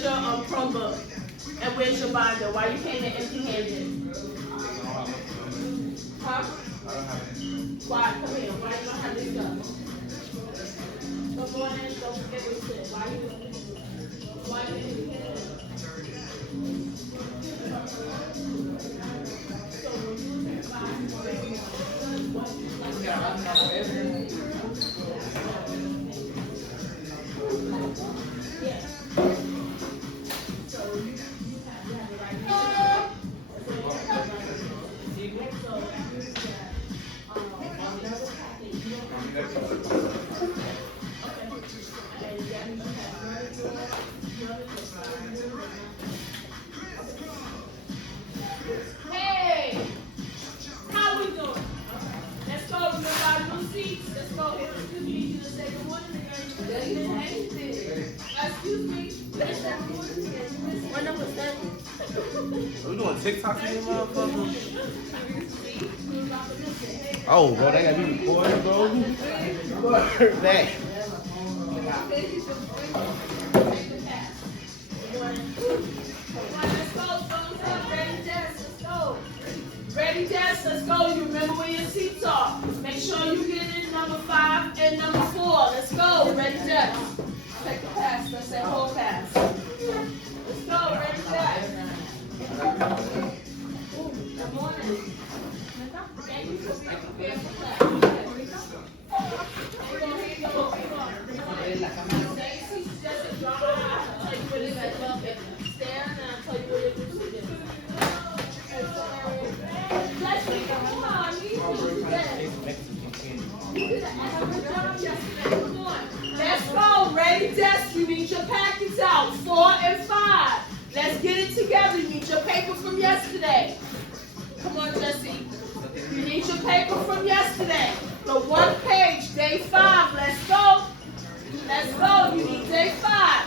where's your Chromebook? And where's your binder? Why you came in empty-handed? Huh? Why? Come here. Why you don't have this stuff? Good morning. Don't forget what you said. Why you empty-handed? So when you yeah. So you have it right here. So you have it right here. So use that. Another packet. You don't have to. Okay. And that you have very good. Hey! How we doing? Let's go. We got our new seats. Let's go. Excuse me. You just say good morning again. Excuse me. Let's say good morning again. What number 7? Are we doing TikTok in here, motherfucker? Oh, bro, they got me recording, bro. That. Ready, Jess? Let's go. You remember where your seats are. Make sure you get in number 5 and number 4. Let's go. Ready, Jess? Take the pass. Let's say whole pass. Let's go. Ready, Jess? Good morning. Thank you for being prepared for class. Stay seats, just a drop. I'll tell you where this is. Stand and I'll tell you where your seat is. Let's come on. You did an excellent job yesterday. Come on. Let's go. Ready, desk. You need your packets out. 4 and 5. Let's get it together. You need your paper from yesterday. Come on, Jesse. You need your paper from yesterday. The 1 page, day 5. Let's go. Let's go. You need day 5.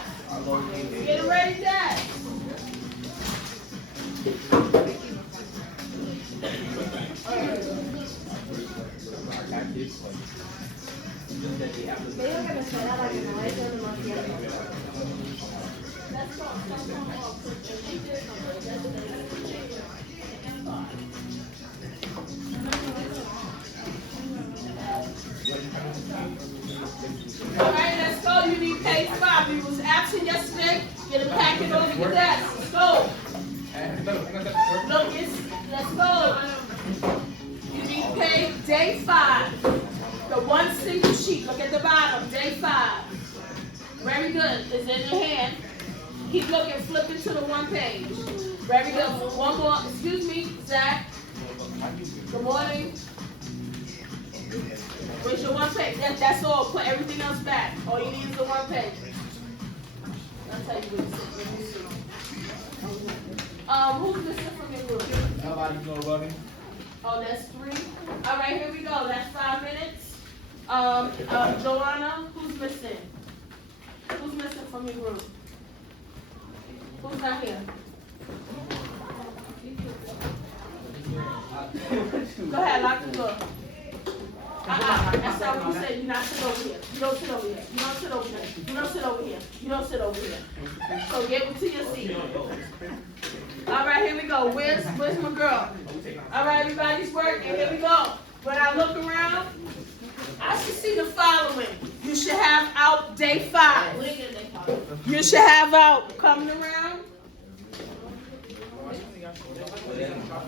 Get it ready, Dad. All right, let's go. You need page 5. You was absent yesterday. Get a packet over your desk. Let's go. Look, let's go. You need page day 5. The 1 single sheet. Look at the bottom. Day 5. Very good. It's in your hand. Keep looking. Flip it to the 1 page. Very good. One more. Excuse me, Zach. Good morning. Where's your 1 page? That's all. Put everything else back. All you need is the 1 page. I'll tell you what it is. Who's missing from your group? Nobody know running. Oh, that's 3. All right, here we go. That's 5 minutes. Joanna, who's missing? Who's missing from your group? Who's not here? Go ahead, lock the door. That's not what you said. You're not sit over here. You don't sit over here. You don't sit over here. You don't sit over here. You don't sit over here. So get to your seat. All right, here we go. Where's my girl? All right, everybody's working. Here we go. When I look around, I should see the following. You should have out day 5. You should have out coming around.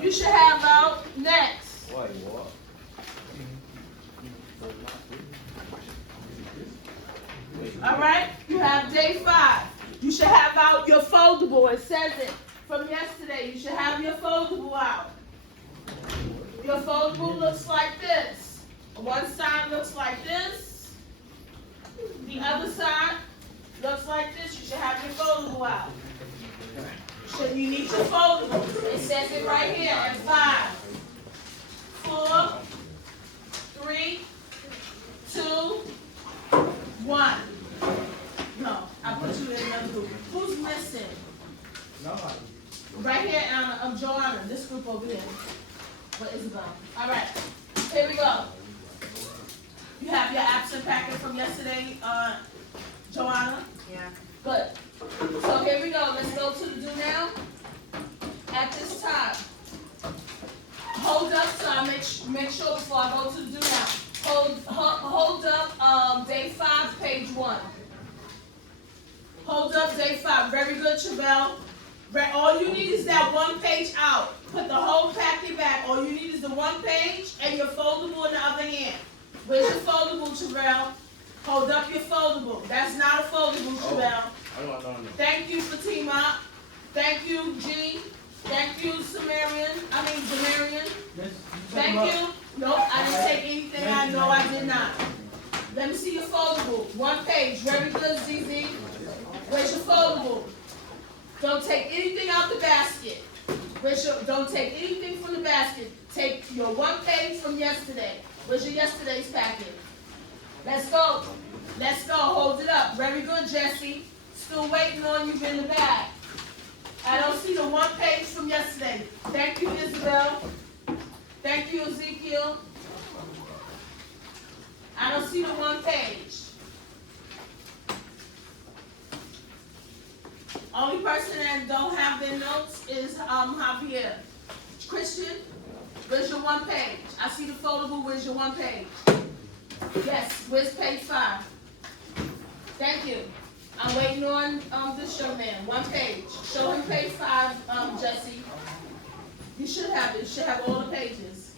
You should have out next. All right, you have day 5. You should have out your foldable. It says it from yesterday. You should have your foldable out. Your foldable looks like this. One side looks like this. The other side looks like this. You should have your foldable out. So you need your foldable. It says it right here in 5, 4, 3, 2, 1. No, I put you in another group. Who's missing? Nobody. Right here, Joanna. This group over here. What Isabel? All right. Here we go. You have your absent packet from yesterday, Joanna? Yeah. Good. So here we go. Hold up, day 5. Very good, Chevelle. All you need is that one page out. Put the whole packet back. All you need is the one page and your foldable in the other hand. Where's your foldable, Chevelle? Hold up your foldable. That's not a foldable, Chevelle. Thank you, Fatima. Thank you, G. Thank you, Zamarian. Thank you. Nope, I didn't take anything. I know I did not. Let me see your foldable. One page. Very good, ZZ. Where's your foldable? Don't take anything out the basket. Don't take anything from the basket. Take your one page from yesterday. Where's your yesterday's packet? Let's go. Let's go. Hold it up. Very good, Jesse. Still waiting on you in the bag. I don't see the one page from yesterday. Thank you, Isabel. Thank you, Ezekiel. I don't see the one page. Only person that don't have their notes is Javier. Christian, where's your one page? I see the foldable. Where's your one page? Yes, where's page 5? Thank you. I'm waiting on this young man. One page. Show him page 5, Jesse. You should have it. You should have all the pages.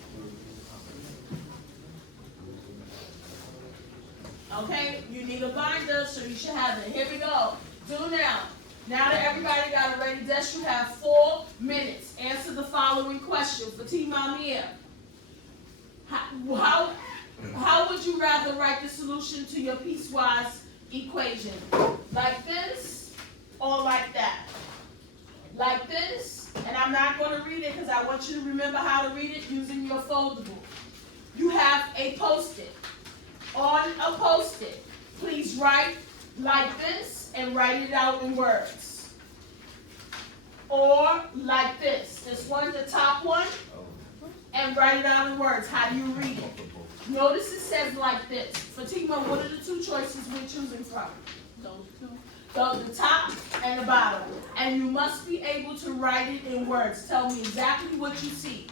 Okay, you need a binder, so you should have it. Here we go. Do now. Now that everybody got a ready desk, you have 4 minutes. Answer the following question. Fatima Mia. How would you rather write the solution to your piecewise equation? Like this or like that? Like this, and I'm not going to read it because I want you to remember how to read it using your foldable. You have a Post-it. On a Post-it, please write like this and write it out in words. Or like this one, the top one, and write it out in words. How do you read it? Notice it says like this. Fatima, what are the 2 choices we're choosing from? Those 2. So the top and the bottom. And you must be able to write it in words. Tell me exactly what you see.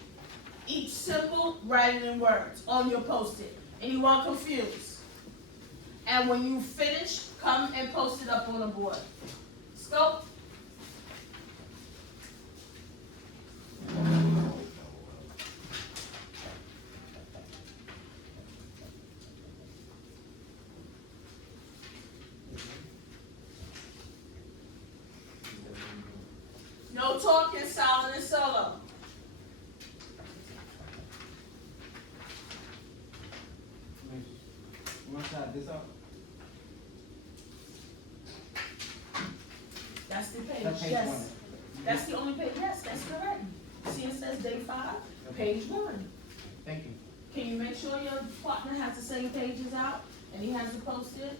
Each symbol, write it in words on your Post-it. Anyone confused? And when you finish, come and post it up on the board. Scope. No talking, silent and solo. This out? That's the page. That's page Yes. 1. That's the only page. Yes, that's correct. See, it says day 5, page 1. Thank you. Can you make sure your partner has the same pages out and he has the Post-it?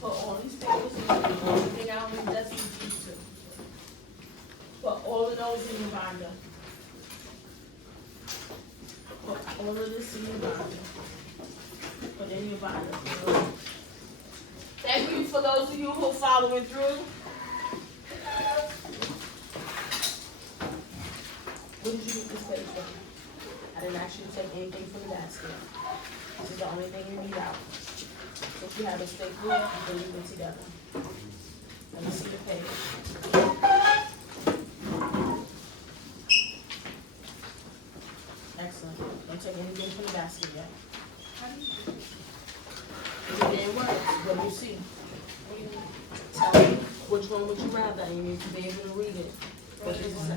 Put all these papers in everything out in that's easy too. Put all of those in your binder. Put all of this in your binder. Put in your binder. Thank you for those of you who are following through. What did you get this page from? I didn't ask you to take anything from the basket. This is the only thing you need out. If you have a stapler, you can leave it together. Let me see the page. Excellent. Don't take anything from the basket yet. Is it in words? What do you see? Tell me which one would you rather, and you need to be able to read it. What does it say?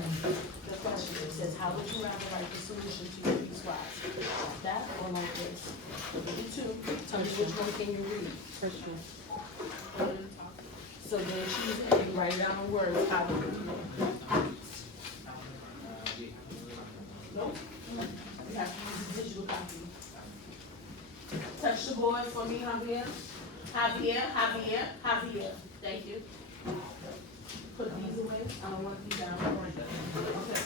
The question, it says, how would you rather write the solution to your piecewise? Like that or like this? Look at the 2. Tell me which one can you read? Christian. So then choose it and write it down in words. How do you read it? Nope. You have to use a digital copy. Touch the board for me, Javier. Javier. Thank you. Put these away. I don't want these down. Okay.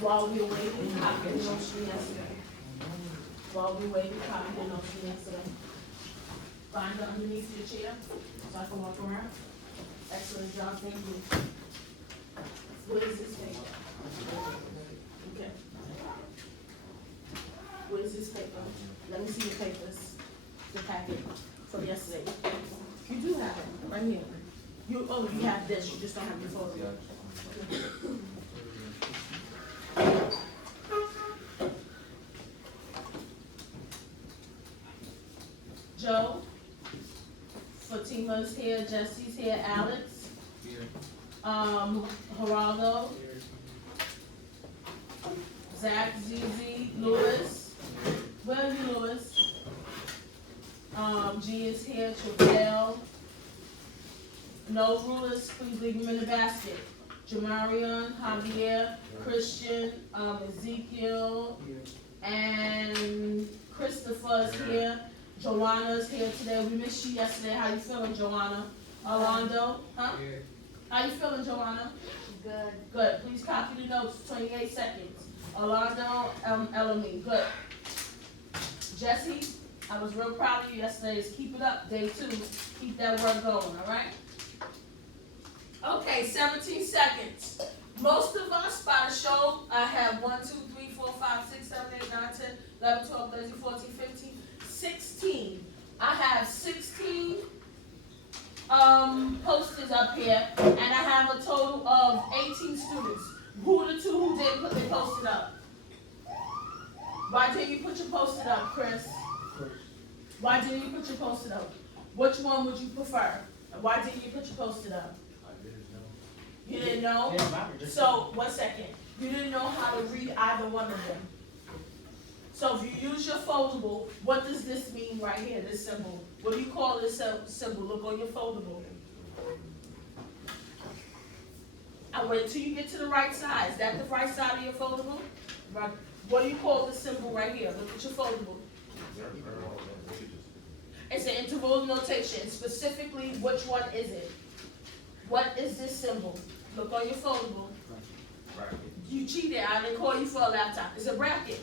While we're waiting, copy the notion yesterday. While we're waiting, copy the notion yesterday. Find it underneath your chair so I can walk around. Excellent job, thank you. What is this paper? Okay. What is this paper? Let me see your papers, the packet from yesterday. You do have it, right here. You have this, you just don't have your photo. Joe, Fatima's here, Jesse's here, Alex, Geraldo, Zach, ZZ, Lewis, where are you, Lewis? G is here, Travell. No rulers, please leave them in the basket. Jamarion, Javier, Christian, Ezekiel, and Christopher's here. Joanna's here today. We missed you yesterday. How you feeling, Joanna? Orlando, huh? How you feeling, Joanna? Good. Good. Please copy the notes. 28 seconds. Orlando, Elamine. Good. Jesse, I was real proud of you yesterday. Just keep it up. Day 2. Keep that work going. All right. Okay. 17 seconds. Most of us, by the show, I have 1, 2, 3, 4, 5, 6, 7, 8, 9, 10, 11, 12, 13, 14, 15. 16. I have 16 posters up here, and I have a total of 18 students. Who are the 2 who didn't put their poster up? Why didn't you put your poster up, Chris? Why didn't you put your poster up? Which one would you prefer? Why didn't you put your poster up? I didn't know. You didn't know? So, 1 second. You didn't know how to read either one of them. So if you use your foldable, what does this mean right here, this symbol? What do you call this symbol? Look on your foldable. And wait till you get to the right side. Is that the right side of your foldable? Right. What do you call this symbol right here? Look at your foldable. It's an interval notation. Specifically, which one is it? What is this symbol? Look on your foldable. You cheated. I didn't call you for a laptop. It's a bracket.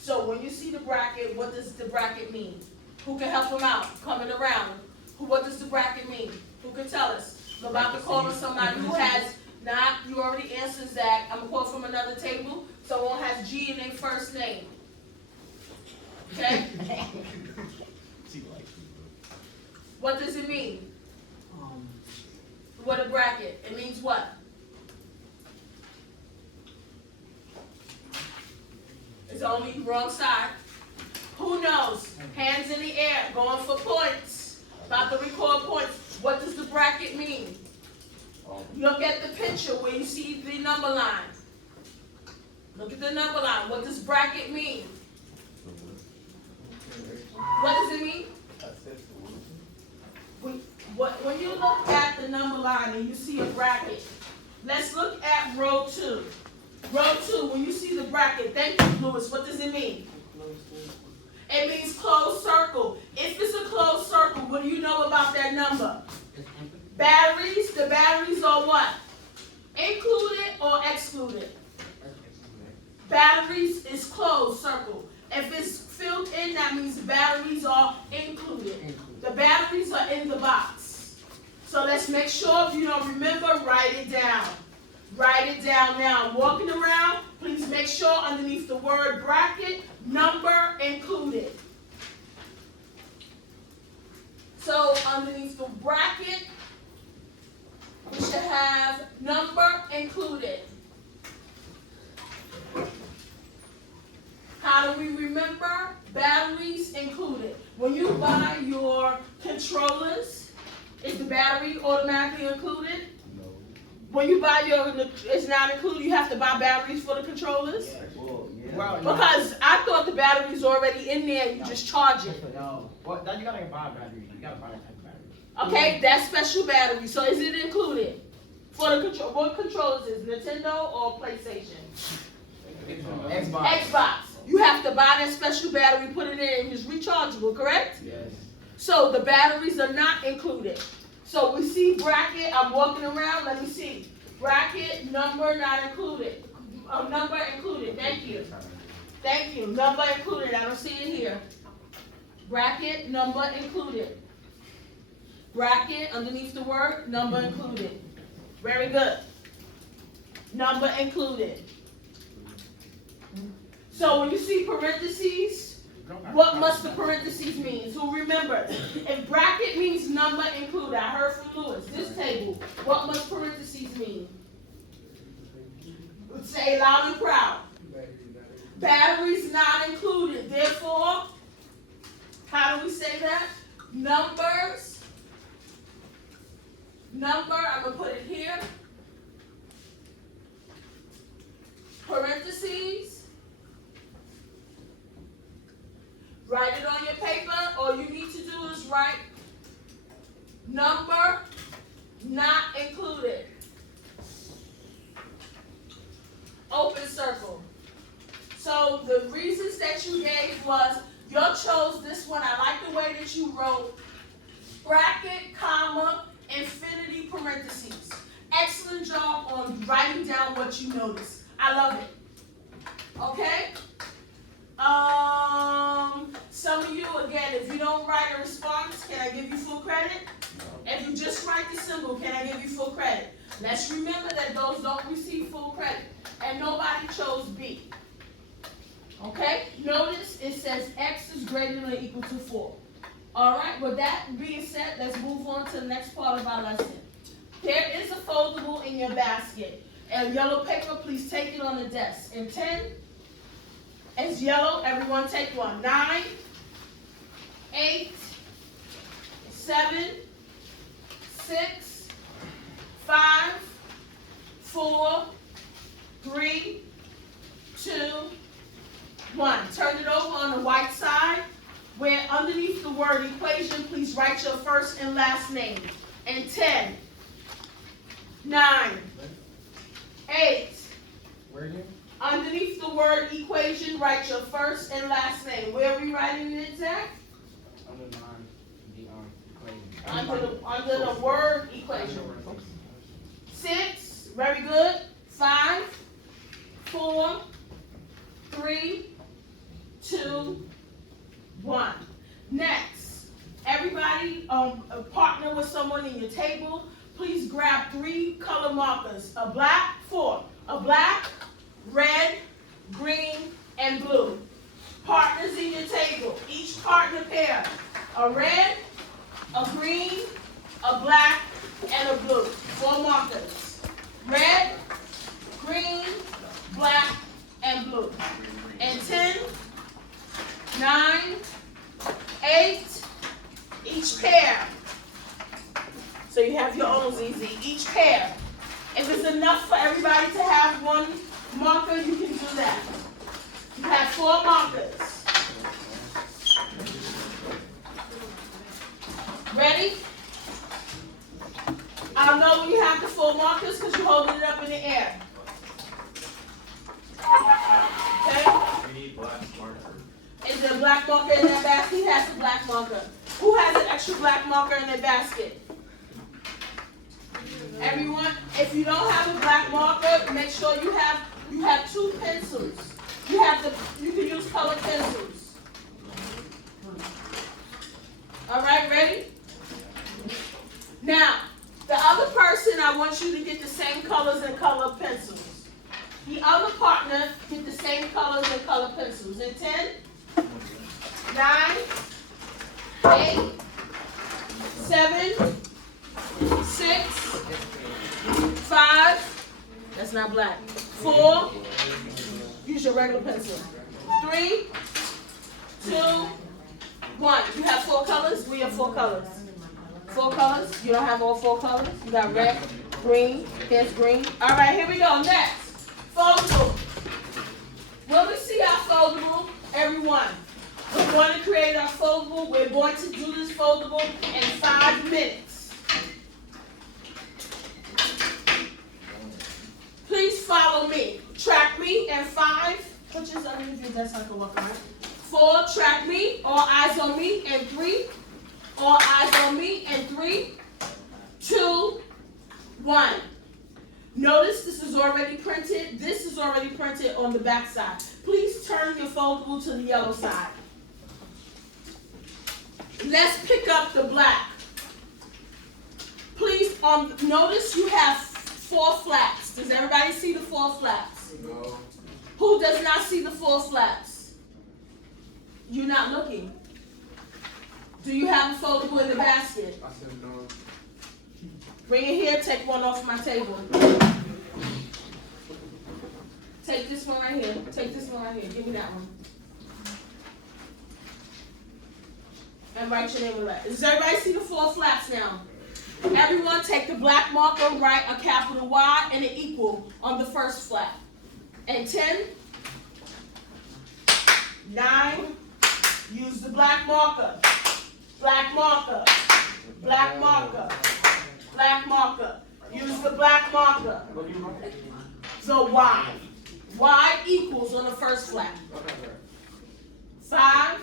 So when you see the bracket, what does the bracket mean? Who can help them out? Coming around. What does the bracket mean? Who can tell us? I'm about to call on somebody who has not, you already answered Zach. I'm going to call from another table. Someone has G in their first name. Okay? What does it mean? What a bracket? It means what? It's only wrong side. Who knows? Hands in the air, going for points. About to record points. What does the bracket mean? Look at the picture where you see the number line. Look at the number line. What does bracket mean? What does it mean? When you look at the number line and you see a bracket, let's look at row 2. Row 2, when you see the bracket, thank you, Lewis, what does it mean? It means closed circle. If it's a closed circle, what do you know about that number? Batteries, the batteries are what? Included or excluded? Batteries is closed circle. If it's filled in, that means batteries are included. The batteries are in the box. So let's make sure if you don't remember, write it down. Write it down now. Walking around, please make sure underneath the word bracket, number included. So underneath the bracket, we should have number included. How do we remember? Batteries included. When you buy your controllers, is the battery automatically included? No. When you buy it's not included, you have to buy batteries for the controllers? Well, Because I thought the battery's already in there, you just charge it. no. Well, then you gotta buy a battery. You gotta buy that type of battery. Okay, that's special battery. So is it included? For the control, what controllers is Nintendo or PlayStation? Xbox. Xbox. You have to buy that special battery, put it in, and it's rechargeable, correct? Yes. So the batteries are not included. So we see bracket, I'm walking around, let me see. Bracket, number not included. Number included, thank you. Thank you, number included, I don't see it here. Bracket, number included. bracket underneath the word, number included. Very good. Number included. So when you see parentheses, what must the parentheses mean? So remember, if bracket means number included, I heard from Lewis, this table, what must parentheses mean? Say loud and proud. Batteries not included. Therefore, how do we say that? Numbers. Number, I'm going to put it here. Parentheses. Write it on your paper. All you need to do is write number not included. Open circle. So the reasons that you gave was, you chose this one. I like the way that you wrote bracket, comma, infinity, parentheses. Excellent job on writing down what you noticed. I love it. Okay? Some of you, again, if you don't write a response, can I give you full credit? If you just write the symbol, can I give you full credit? Let's remember that those don't receive full credit. And nobody chose B. Okay? Notice it says X is greater than or equal to 4. Alright, with that being said, let's move on to the next part of our lesson. There is a foldable in your basket. And yellow paper, please take it on the desk. And 10 is yellow. Everyone take one. 9, 8, 7, 6, 5, 4, 3, 2, 1. Turn it over on the white side, where underneath the word equation, please write your first and last name. And 10, 9, 8. Where again? Underneath the word equation, write your first and last name. Where are we writing it, Zach? Under the equation. Under the word equation. 6, very good. 5, 4, 3, 2, 1. Next, everybody partner with someone in your table. Please grab 3 color markers. A black, 4. A black, red, green, and blue. Partners in your table. Each partner pair. A red, a green, a black, and a blue. 4 markers. Red, green, black, and blue. And 10, 9, 8, each pair. So you have your own ZZ, each pair. If it's enough for everybody to have one marker, you can do that. You have 4 markers. Ready? I'll know when you have the 4 markers because you're holding it up in the air. Okay? We need black marker. Is there a black marker in that basket? He has a black marker. Who has an extra black marker in their basket? Everyone, if you don't have a black marker, make sure you have 2 pencils. You can use colored pencils. All right, ready? Now, the other person, I want you to get the same colors and colored pencils. The other partner, get the same colors and colored pencils. In 10, 9, 8, 7, 6, 5, that's not black. 4, use your regular pencil. 3, 2, 1. You have 4 colors? We have 4 colors. 4 colors? You don't have all 4 colors? You got red, green, here's green. All right, here we go. Next, foldable. When we see our foldable, everyone, we're going to create our foldable. We're going to do this foldable in 5 minutes. Please follow me. Track me in 5. Put yours underneath your desk so I can walk around. 4, track me. All eyes on me. And 3. All eyes on me. And 3, 2, 1. Notice this is already printed. This is already printed on the back side. Please turn your foldable to the yellow side. Let's pick up the black. notice you have 4 flaps. Does everybody see the 4 flaps? No. Who does not see the 4 flaps? You're not looking. Do you have a foldable in the basket? I said no. Bring it here, take one off my table. Take this one right here. Take this one right here. Give me that one. And write your name on that. Does everybody see the 4 flaps now? Everyone take the black marker, write a capital Y and an equal on the first flap. And 10, 9, use the black marker. Black marker. Black marker. Black marker. Use the black marker. So Y. Y equals on the first flap. 5,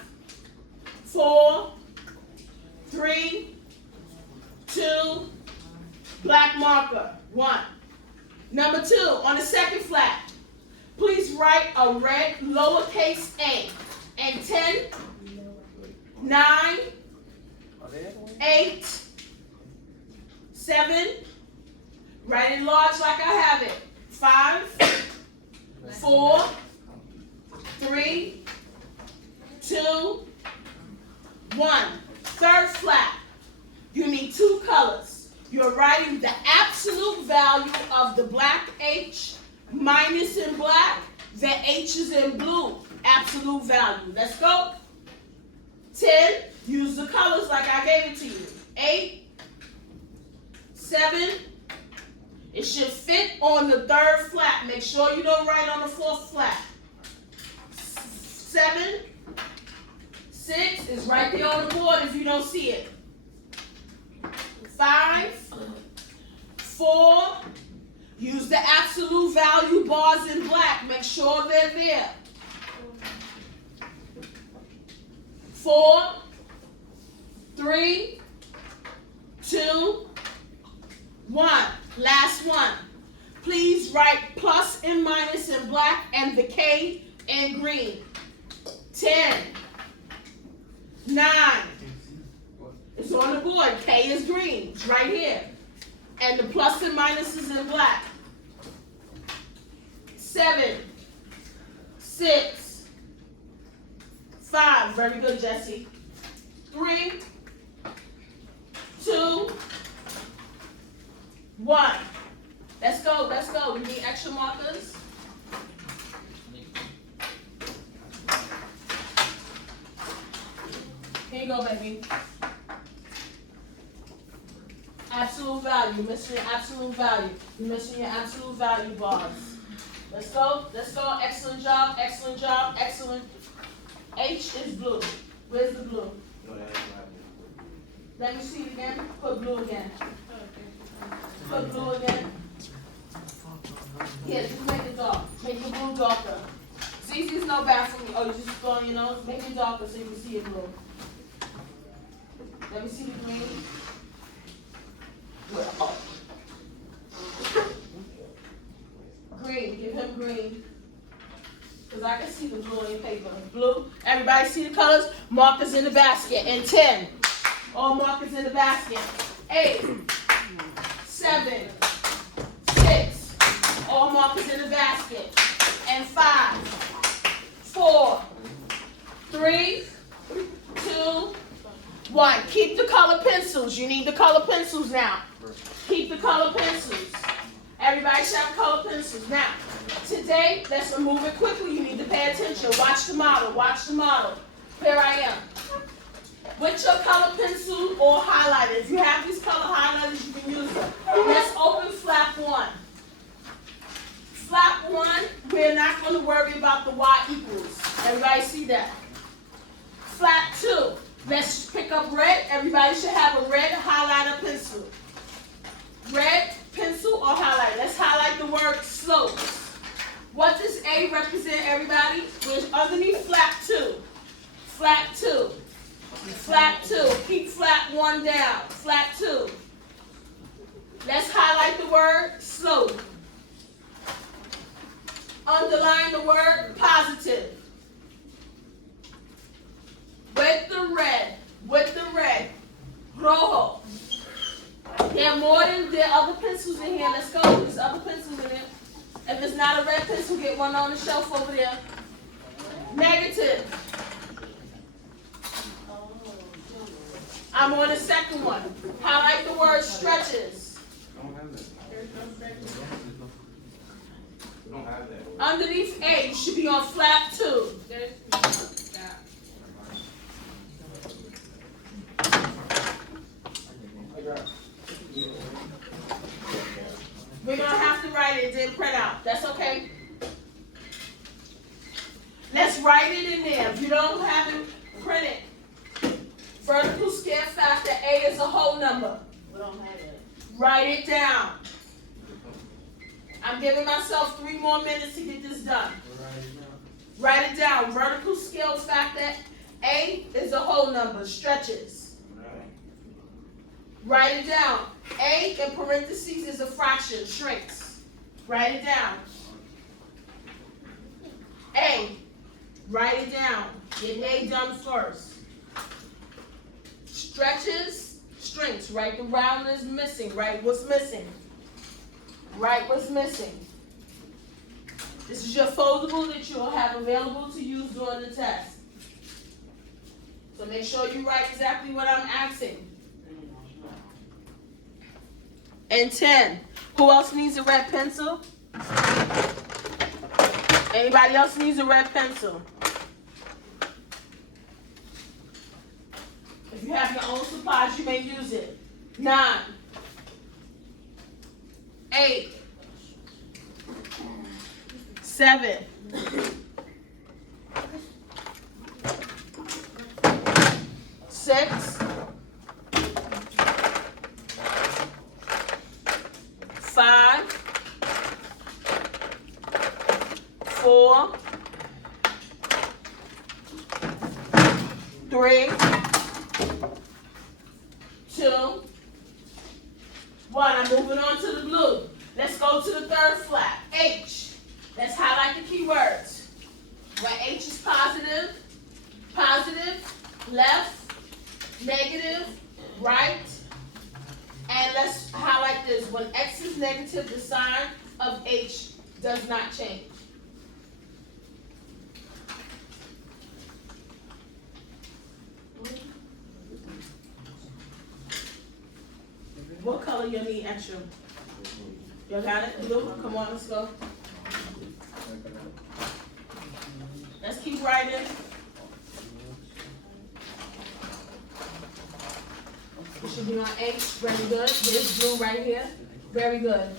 4, 3, 2, black marker, 1. Number 2, on the second flap, please write a red lowercase a. And 10, 9, 8, 7, write it large like I have it. 5, 4, 3, 2, 1. Third flap. You need 2 colors. You're writing the absolute value of the black H, minus in black, the H is in blue. Absolute value. Let's go. 10, use the colors like I gave it to you. 8, 7, it should fit on the 3rd flap. Make sure you don't write on the 4th flap. 7, 6 is right there on the board if you don't see it. 5, 4, use the absolute value bars in black. Make sure they're there. 4, 3, 2, 1. Last one. Please write plus and minus in black and the K in green. 10, 9. It's on the board. K is green. It's right here. And the plus and minus is in black. 7, 6, 5. Very good, Jesse. 3, 2, 1. Let's go. Let's go. You need extra markers? Here you go, baby. Absolute value. You're missing your absolute value. You're missing your absolute value bars. Let's go. Let's go. Excellent job. Excellent job. Excellent. H is blue. Where's the blue? Let me see it again. Put blue again. Put blue again. Here, just make it dark. Make the blue darker. ZZ's no bad for me. Oh, you just blowing your nose? Make it darker so you can see it blue. Let me see the green. Oh. Green, give him green. Because I can see the blue on your paper. Blue. Everybody see the colors? Markers in the basket. And 10. All markers in the basket. 8, 7, 6. All markers in the basket. And 5, 4, 3, 2, 1. Keep the color pencils. You need the color pencils now. Keep the color pencils. Everybody should have color pencils. Now, today, let's move it quickly. You need to pay attention. Watch the model. Watch the model. Here I am. With your color pencil or highlighter. If you have these color highlighters, you can use them. Let's open flap 1. Flap 1, we're not going to worry about the Y equals. Everybody see that? Flap 2, let's pick up red. Everybody should have a red highlighter pencil. Red pencil or highlighter. Let's highlight the word slopes. What does A represent, everybody? We're underneath flap 2. Flap 2. Flap 2. Keep flap 1 down. Flap 2. Let's highlight the word slope. Underline the word positive. With the red. Rojo. There are other pencils in here. Let's go. There's other pencils in there. If it's not a red pencil, get one on the shelf over there. Negative. I'm on the second one. Highlight the word stretches. Underneath A, you should be on flap 2. We're going to have to write it, then print out. That's okay. Let's write it in there. If you don't have it printed, vertical scale factor A is a whole number. We don't have it. Write it down. I'm giving myself 3 more minutes to get this done. Write it down. Vertical scale factor A is a whole number. Stretches. Write it down. A in parentheses is a fraction. Shrinks. Write it down. A. Write it down. Get A done first. Stretches, shrinks. Write the round is missing. Write what's missing. Write what's missing. This is your foldable that you'll have available to use during the test. So make sure you write exactly what I'm asking. And 10. Who else needs a red pencil? Anybody else needs a red pencil? If you have your own supplies, you may use it. 9. 8. 7. 6. 5. 4. 3. 2. 1. I'm moving on to the blue. Let's go to the third flap. H. Let's highlight the key words. Where H is positive, left, negative, right. And let's highlight this. When X is negative, the sign of H does not change. What color you need extra? Y'all got it? Blue? Come on, let's go. Let's keep writing. It should be on H. Very good. There's blue right here. Very good.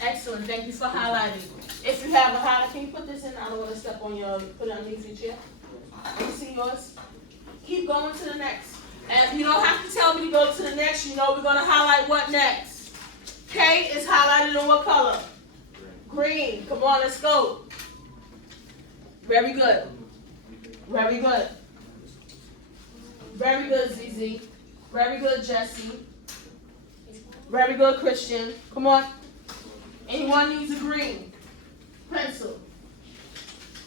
Excellent. Thank you for highlighting. If you have a highlight, can you put this in? I don't want to step on your, put it underneath your chair. Let me see yours. Keep going to the next. And if you don't have to tell me to go to the next, you know we're going to highlight what next. K is highlighted in what color? Green. Come on, let's go. Very good. Very good. Very good, ZZ. Very good, Jesse. Very good, Christian. Come on. Anyone needs a green pencil?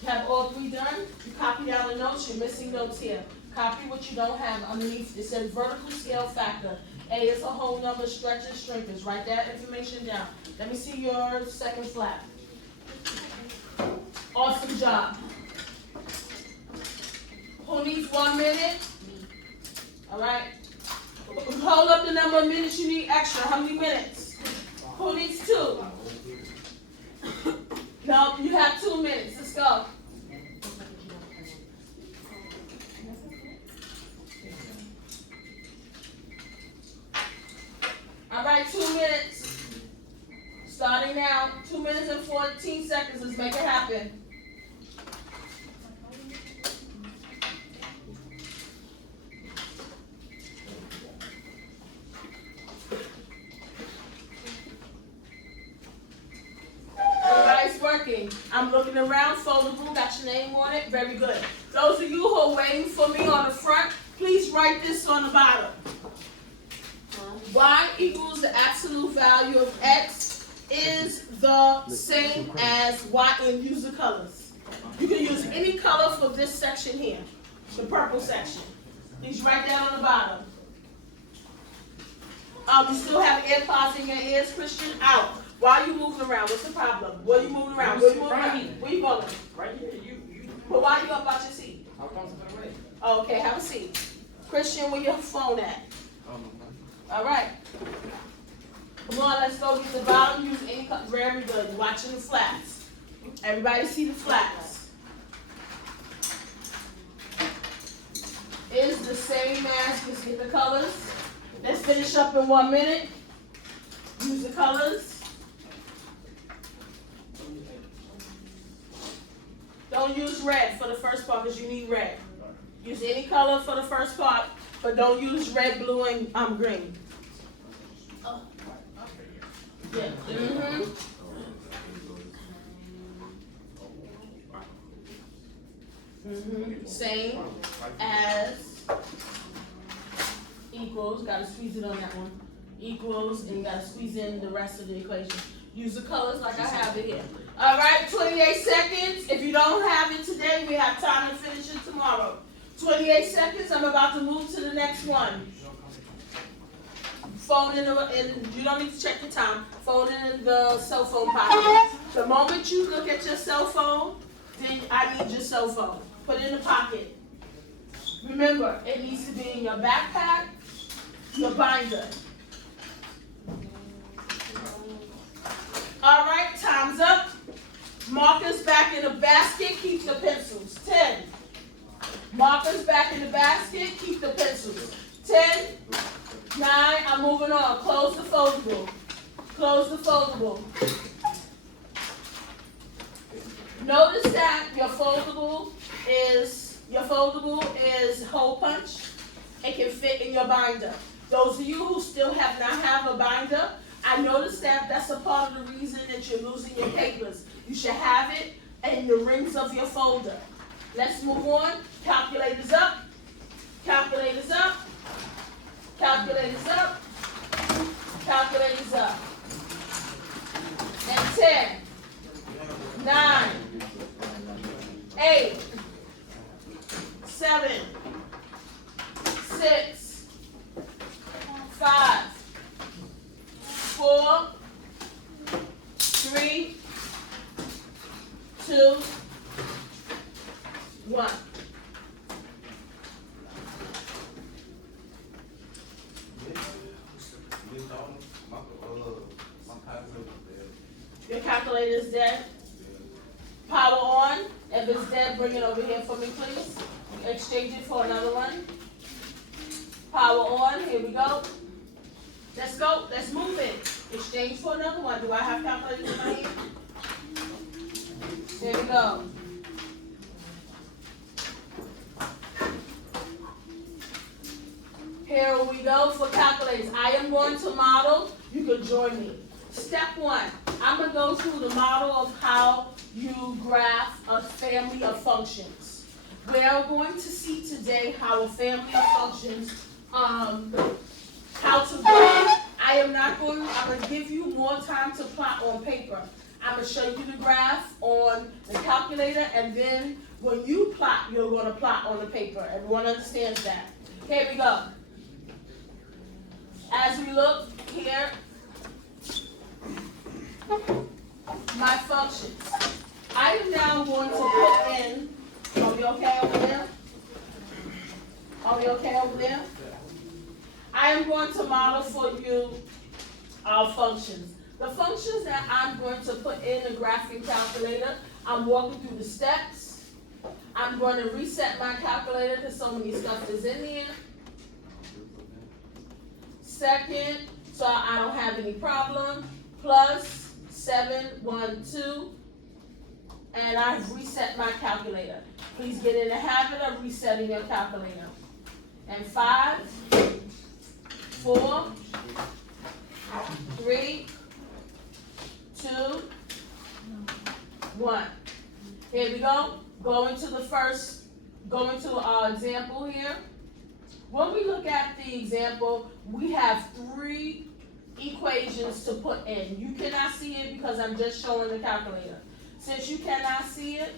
You have all 3 done? You copied out the notes. You're missing notes here. Copy what you don't have underneath. It says vertical scale factor. A is a whole number, stretches, shrinkers. Write that information down. Let me see your second flap. Awesome job. Who needs 1 minute? All right. Hold up the number of minutes you need extra. How many minutes? Who needs 2? No, you have 2 minutes. Let's go. All right, 2 minutes. Starting now. 2 minutes and 14 seconds. Let's make it happen. Everybody's working. I'm looking around. Foldable. Got your name on it. Very good. Those of you who are waiting for me on the front, please write this on the bottom. Y equals the absolute value of X is the same as Y, and use the colors. You can use any color for this section here, the purple section. Please write that on the bottom. You still have AirPods in your ears, Christian? Out. Why are you moving around? What's the problem? What are you moving around? Where you moving around? Where you going? Right here, you. But why are you up out your seat? I'll come to the way. Okay, have a seat. Christian, where your phone at? All right. Come on, let's go get the bottom. Use any color. Very good. Watching the flats. Everybody see the flats. Is the same as, let's get the colors. Let's finish up in 1 minute. Use the colors. Don't use red for the first part because you need red. Use any color for the first part, but don't use red, blue, and green. Oh. Yeah. Mm-hmm. Mm-hmm. Same as equals. Gotta squeeze it on that one. Equals, and you gotta squeeze in the rest of the equation. Use the colors like I have it here. All right, 28 seconds. If you don't have it today, we have time to finish it tomorrow. 28 seconds. I'm about to move to the next one. Phone in you don't need to check the time. Phone in the cell phone pocket. The moment you look at your cell phone, then I need your cell phone. Put it in the pocket. Remember, it needs to be in your backpack, your binder. All right, time's up. Markers back in the basket, keep the pencils. 10. Markers back in the basket, keep the pencils. 10, 9, I'm moving on. Close the foldable. Close the foldable. Notice that your foldable is hole punch. It can fit in your binder. Those of you who still have not have a binder, I noticed that that's a part of the reason that you're losing your papers. You should have it in the rings of your folder. Let's move on. Calculators up. Calculators up. Calculators up. Calculators up. And 10, 9, 8, 7, 6, 5, 4, 3, 2, 1. Your calculator is dead. Power on. If it's dead, bring it over here for me, please. Exchange it for another one. Power on. Here we go. Let's go. Let's move it. Exchange for another one. Do I have calculators in my hand? There we go. Here we go for calculators. I am going to model. You can join me. Step 1. I'm going to go through the model of how you graph a family of functions. We are going to see today how a family of functions, how to graph. I'm going to give you more time to plot on paper. I'm going to show you the graph on the calculator, and then when you plot, you're going to plot on the paper. Everyone understands that. Here we go. As we look here, my functions. I am now going to put in, are we okay over there? Are we okay over there? I am going to model for you our functions. The functions that I'm going to put in the graphing calculator, I'm walking through the steps. I'm going to reset my calculator because so many stuff is in there. Second, so I don't have any problem. Plus 7, 1, 2, and I've reset my calculator. Please get in the habit of resetting your calculator. And 5, 4, 3, 2, 1. Here we go. Going to our example here. When we look at the example, we have 3 equations to put in. You cannot see it because I'm just showing the calculator. Since you cannot see it,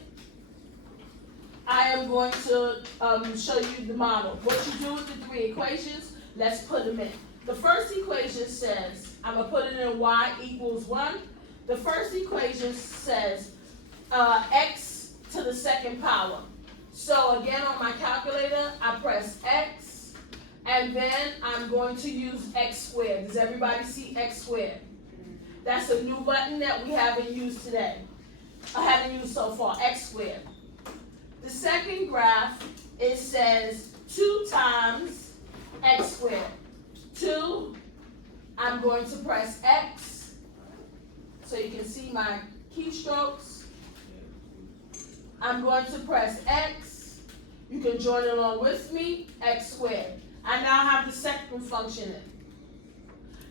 I am going to show you the model. What you do with the 3 equations, let's put them in. The first equation says, I'm going to put it in y equals 1. The first equation says x to the second power. So again, on my calculator, I press x, and then I'm going to use x squared. Does everybody see x squared? That's a new button that we haven't used today. I haven't used so far, x squared. The second graph, it says 2 times x squared. 2, I'm going to press x, so you can see my keystrokes. I'm going to press x. You can join along with me, x squared. I now have the second function in.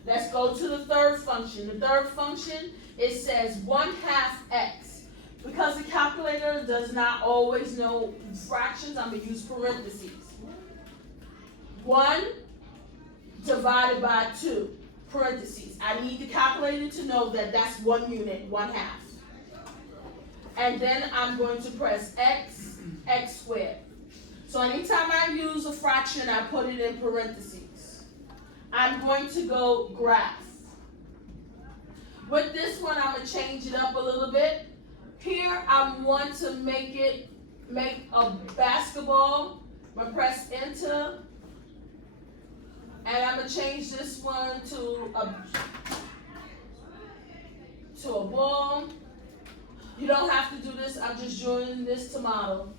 Let's go to the third function. The third function, it says 1/2 x. Because the calculator does not always know fractions, I'm going to use parentheses. 1 divided by 2, parentheses. I need the calculator to know that that's 1 unit, 1/2. And then I'm going to press x, x squared. So anytime I use a fraction, I put it in parentheses. I'm going to go graph. With this one, I'm going to change it up a little bit. Here, I want to make a basketball. I'm going to press enter. And I'm going to change this one to a ball. You don't have to do this. I'm just doing this to model.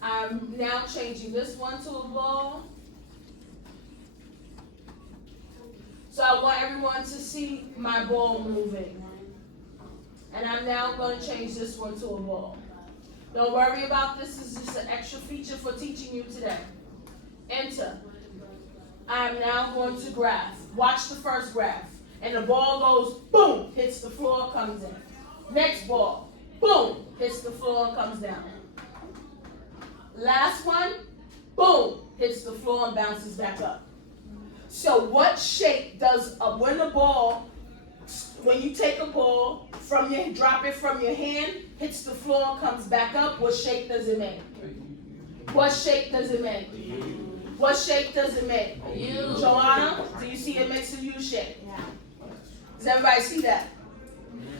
I'm now changing this one to a ball. So I want everyone to see my ball moving. And I'm now going to change this one to a ball. Don't worry about this. This is just an extra feature for teaching you today. Enter. I'm now going to graph. Watch the first graph. And the ball goes, boom, hits the floor, comes in. Next ball, boom, hits the floor, comes down. Last one, boom, hits the floor and bounces back up. So what shape does, when you take a ball, drop it from your hand, hits the floor, comes back up, what shape does it make? What shape does it make? What shape does it make? U. Joanna, do you see it makes a U shape? Yeah. Does everybody see that?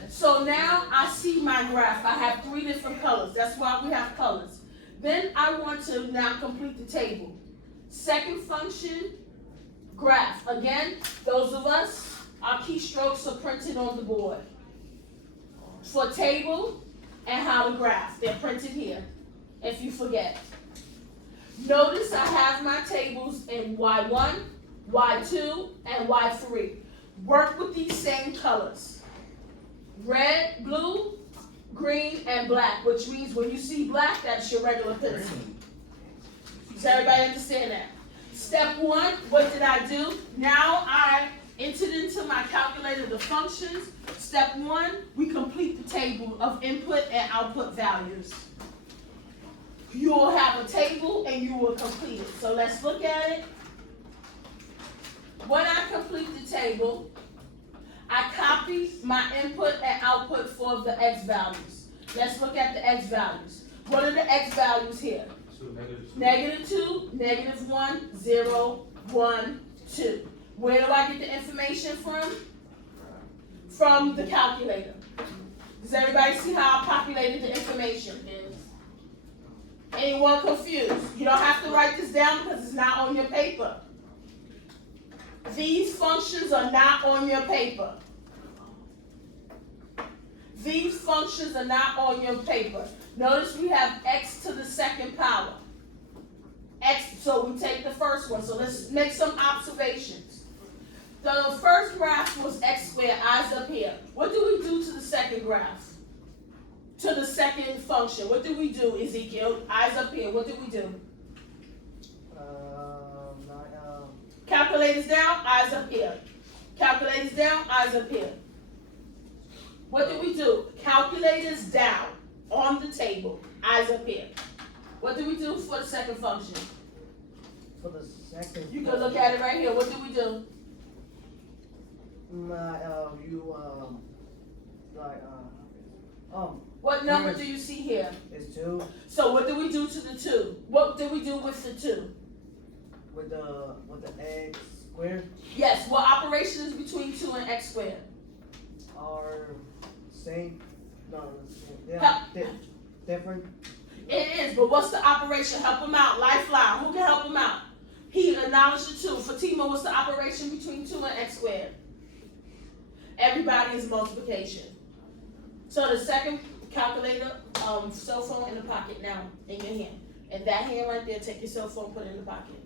So now I see my graph. I have 3 different colors. That's why we have colors. Then I want to now complete the table. Second function, graph. Again, those of us, our keystrokes are printed on the board. For table and how to graph, they're printed here, if you forget. Notice I have my tables in Y1, Y2, and Y3. Work with these same colors. Red, blue, green, and black, which means when you see black, that's your regular pencil. Does everybody understand that? Step 1, what did I do? Now I entered into my calculator the functions. Step 1, we complete the table of input and output values. You will have a table and you will complete it. So let's look at it. When I complete the table, I copy my input and output for the x values. Let's look at the x values. What are the x values here? -2, -1, 0, 1, 2. Where do I get the information from? From the calculator. Does everybody see how I populated the information? Anyone confused? You don't have to write this down because it's not on your paper. These functions are not on your paper. These functions are not on your paper. Notice we have x to the second power. X, so we take the first one. So let's make some observations. The first graph was x squared, eyes up here. What do we do to the second graph? To the second function. What do we do, Ezekiel? Eyes up here. What do we do? Calculators down, eyes up here. Calculators down, eyes up here. What do we do? Calculators down on the table, eyes up here. What do we do for the second function? For the second, You can look at it right here. What do we do? What number do you see here? It's 2 So what do we do to the 2? What do we do with the 2? with the x squared Yes, what operation is between 2 and x squared? are same. No, they're Help. different. It is, but what's the operation? Help him out. Lifeline. Who can help him out? He acknowledged the 2. Fatima, what's the operation between 2 and x squared? Everybody is multiplication. So the second calculator, cell phone in the pocket now, in your hand. And that hand right there, take your cell phone, put it in the pocket.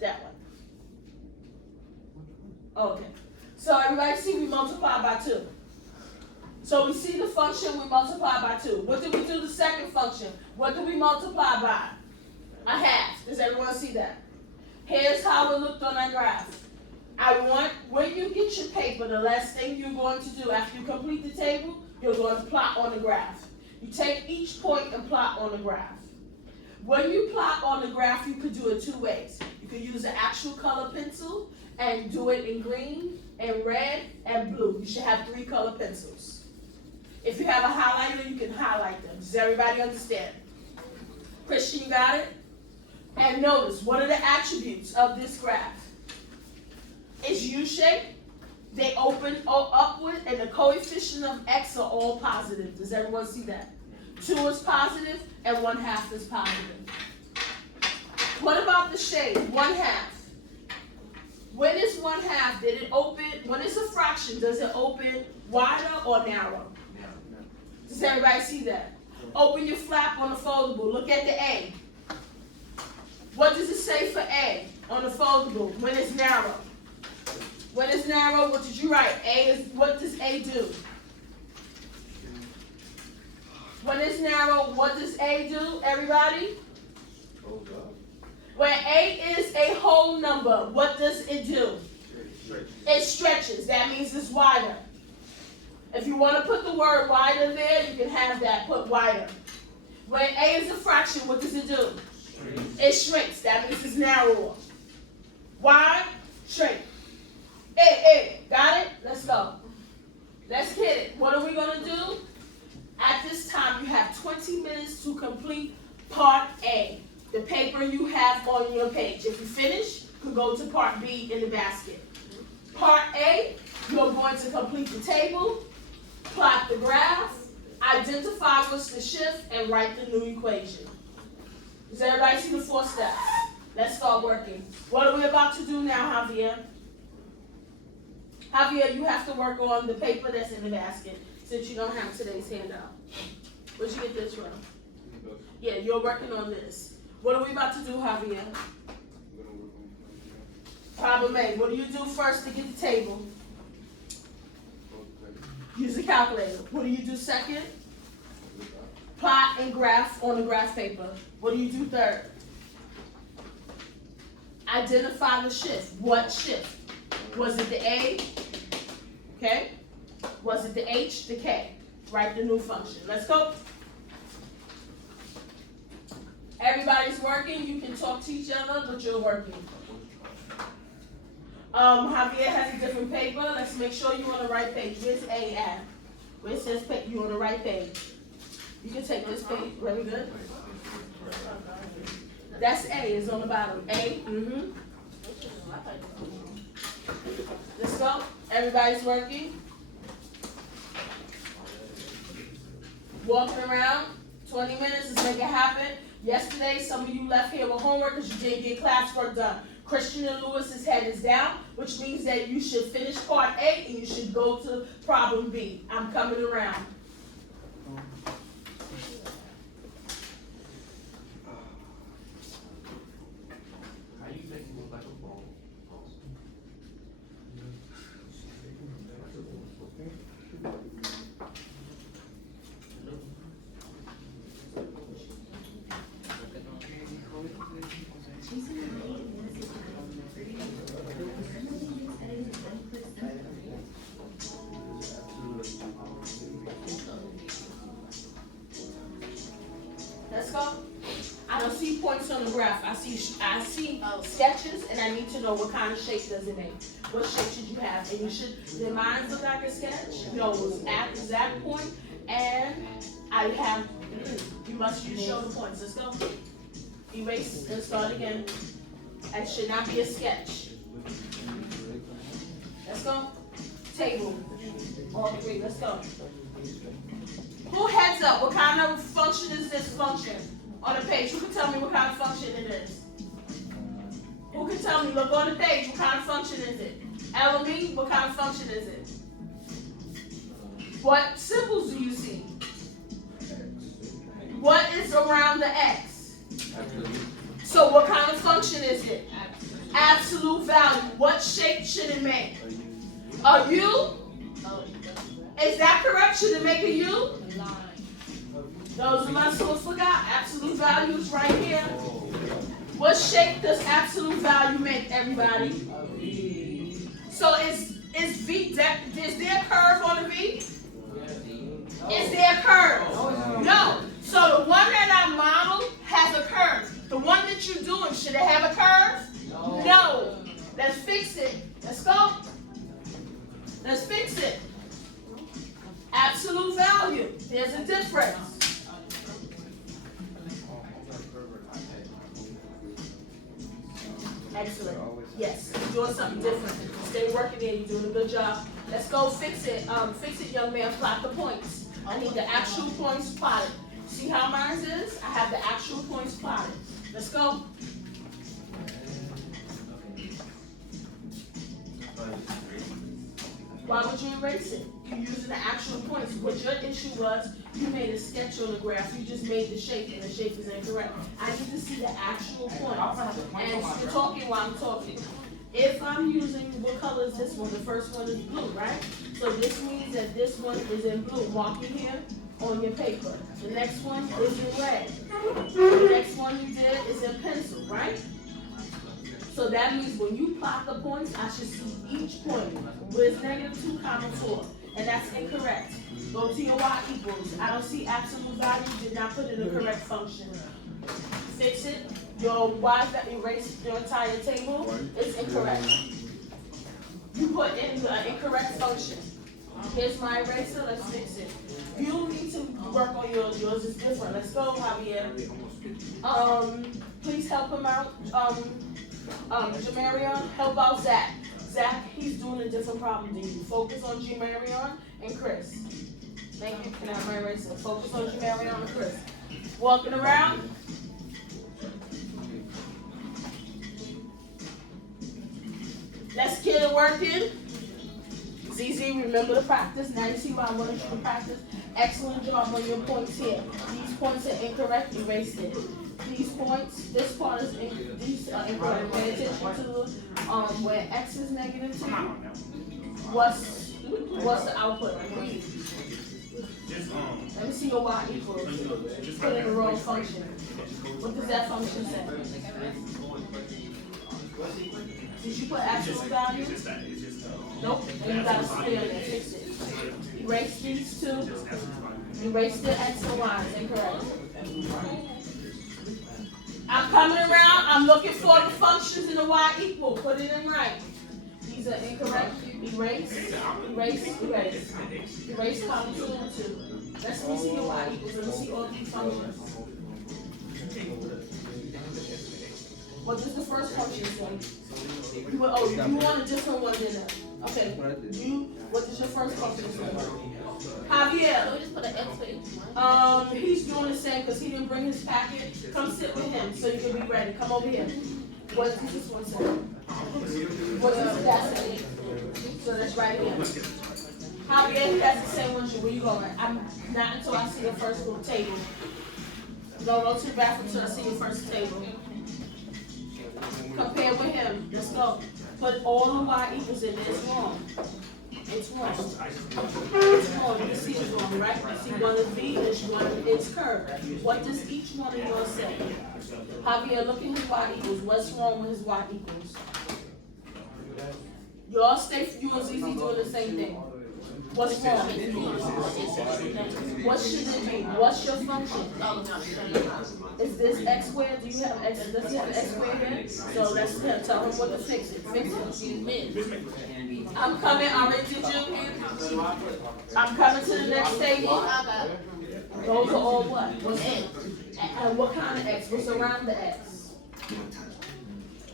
That one. Okay. So everybody see we multiply by 2. So we see the function, we multiply by 2. What do we do the second function? What do we multiply by? A half. Does everyone see that? Here's how it looked on our graph. I want, when you get your paper, the last thing you're going to do after you complete the table, you're going to plot on the graph. You take each point and plot on the graph. When you plot on the graph, you could do it 2 ways. You could use an actual color pencil and do it in green and red and blue. You should have 3 color pencils. If you have a highlighter, you can highlight them. Does everybody understand? Christian, you got it? And notice, what are the attributes of this graph? It's U-shaped, they open upward, and the coefficient of x are all positive. Does everyone see that? 2 is positive, and 1/2 is positive. What about the shape? 1/2. When is 1/2? Did it open? When it's a fraction, does it open wider or narrow? Does everybody see that? Open your flap on the foldable. Look at the A. What does it say for A on the foldable when it's narrow? When it's narrow, what did you write? A is, what does A do? When it's narrow, what does A do, everybody? When A is a whole number, what does it do? It stretches. That means it's wider. If you want to put the word wider there, you can have that, put wider. When A is a fraction, what does it do? It shrinks. That means it's narrower. Wide, shrink. Hey, got it? Let's go. Let's hit it. What are we going to do? At this time, you have 20 minutes to complete part A, the paper you have on your page. If you finish, you can go to part B in the basket. Part A, you're going to complete the table, plot the graph, identify what's the shift, and write the new equation. Does everybody see the 4 steps? Let's start working. What are we about to do now, Javier? Javier, you have to work on the paper that's in the basket since you don't have today's handout. Where'd you get this from? Yeah, you're working on this. What are we about to do, Javier? Problem A. What do you do first to get the table? Use the calculator. What do you do second? Plot and graph on the graph paper. What do you do third? Identify the shift. What shift? Was it the A? Okay. Was it the H? The K? Write the new function. Let's go. Everybody's working. You can talk to each other, but you're working. Javier has a different paper. Let's make sure you're on the right page. Where's A at? Where it says you're on the right page. You can take this page. Very good. That's A. It's on the bottom. A. Let's go. Everybody's working. Walking around. 20 minutes. Let's make it happen. Yesterday, some of you left here with homework because you didn't get classwork done. Christian and Lewis's head is down, which means that you should finish part A and you should go to problem B. I'm coming around. How you make it look like a ball? Let's go. I don't see points on the graph. I see sketches, and I need to know what kind of shape does it make. What shape should you have? And you should. Did mine look like a sketch? No, it was at exact point, and I have. You must use show the points. Let's go. Erase and start again. That should not be a sketch. Let's go. Table. All three. Let's go. Who heads up? What kind of function is this function on the page? Who can tell me what kind of function it is? Who can tell me? Look on the page. What kind of function is it? Element, what kind of function is it? What symbols do you see? What is around the X? So what kind of function is it? Absolute value. What shape should it make? A U? Is that correct? Should it make a U? Those of us who forgot, absolute value is right here. What shape does absolute value make, everybody? So is V, is there a curve on the V? Is there a curve? No. So the one that I modeled has a curve. The one that you're doing, should it have a curve? No. Let's fix it. Let's go. Let's fix it. Absolute value. There's a difference. Excellent. Yes, you're doing something different. Stay working there. You're doing a good job. Let's go fix it. Fix it, young man. Plot the points. I need the actual points plotted. See how mine is? I have the actual points plotted. Let's go. Why would you erase it? You're using the actual points. What your issue was, you made a sketch on the graph. You just made the shape, and the shape is incorrect. I need to see the actual points. And you're talking while I'm talking. If I'm using, what color is this one? The first one is blue, right? So this means that this one is in blue. Mark it here on your paper. The next one is in red. The next one you did is in pencil, right? So that means when you plot the points, I should see each point with -2, 4. And that's incorrect. Go to your y equals. I don't see absolute value. You did not put in the correct function. Fix it. Your y that erased your entire table is incorrect. You put in the incorrect function. Here's my eraser. Let's fix it. You need to work on yours. Yours is different. Let's go, Javier. Please help him out. Jamarion, help out Zach. Zach, he's doing a different problem than you. Focus on Jamarion and Chris. Thank you. Can I have my eraser? Focus on Jamarion and Chris. Walking around. Let's get it working. ZZ, remember the practice. Now you see why I wanted you to practice. Excellent job on your points here. These points are incorrect. Erase it. These points, this part is these are incorrect. Pay attention to where X is -2. What's the output? Read. Let me see your y equals. Put in the wrong function. What does that function say? Did you put absolute value? Nope. And you gotta split it and fix it. Erase these two. Erase the X and Y. Incorrect. I'm coming around. I'm looking for the functions in the y equal. Put it in right. These are incorrect. Erase. Erase. Erase. Erase column 2 and 2. Let me see your y equals. Let me see all these functions. What does the first function say? You want a different one than that. Okay. What does your first function say? Javier. So we just put an X for each one? He's doing the same because he didn't bring his packet. Come sit with him so you can be ready. Come over here. What does this one say? What does that say? So that's right here. Javier, that's the same one. Where you going? I'm not until I see the first little table. Don't go to the bathroom until I see your first table. Compare with him. Let's go. Put all the y equals in there. It's wrong. It's wrong. It's wrong. You see it's wrong, right? You see one is V, this one is curved. What does each one of yours say? Javier, look at his y equals. What's wrong with his y equals? You all stay, you and ZZ doing the same thing. What's wrong? What should it be? What's your function? Is this x squared? Do you have x? Does he have x squared here? So let's tell him what to fix it. Fix it. I'm coming. Already did you? I'm coming to the next table. Those are all what? What's in? And what kind of x? What's around the x?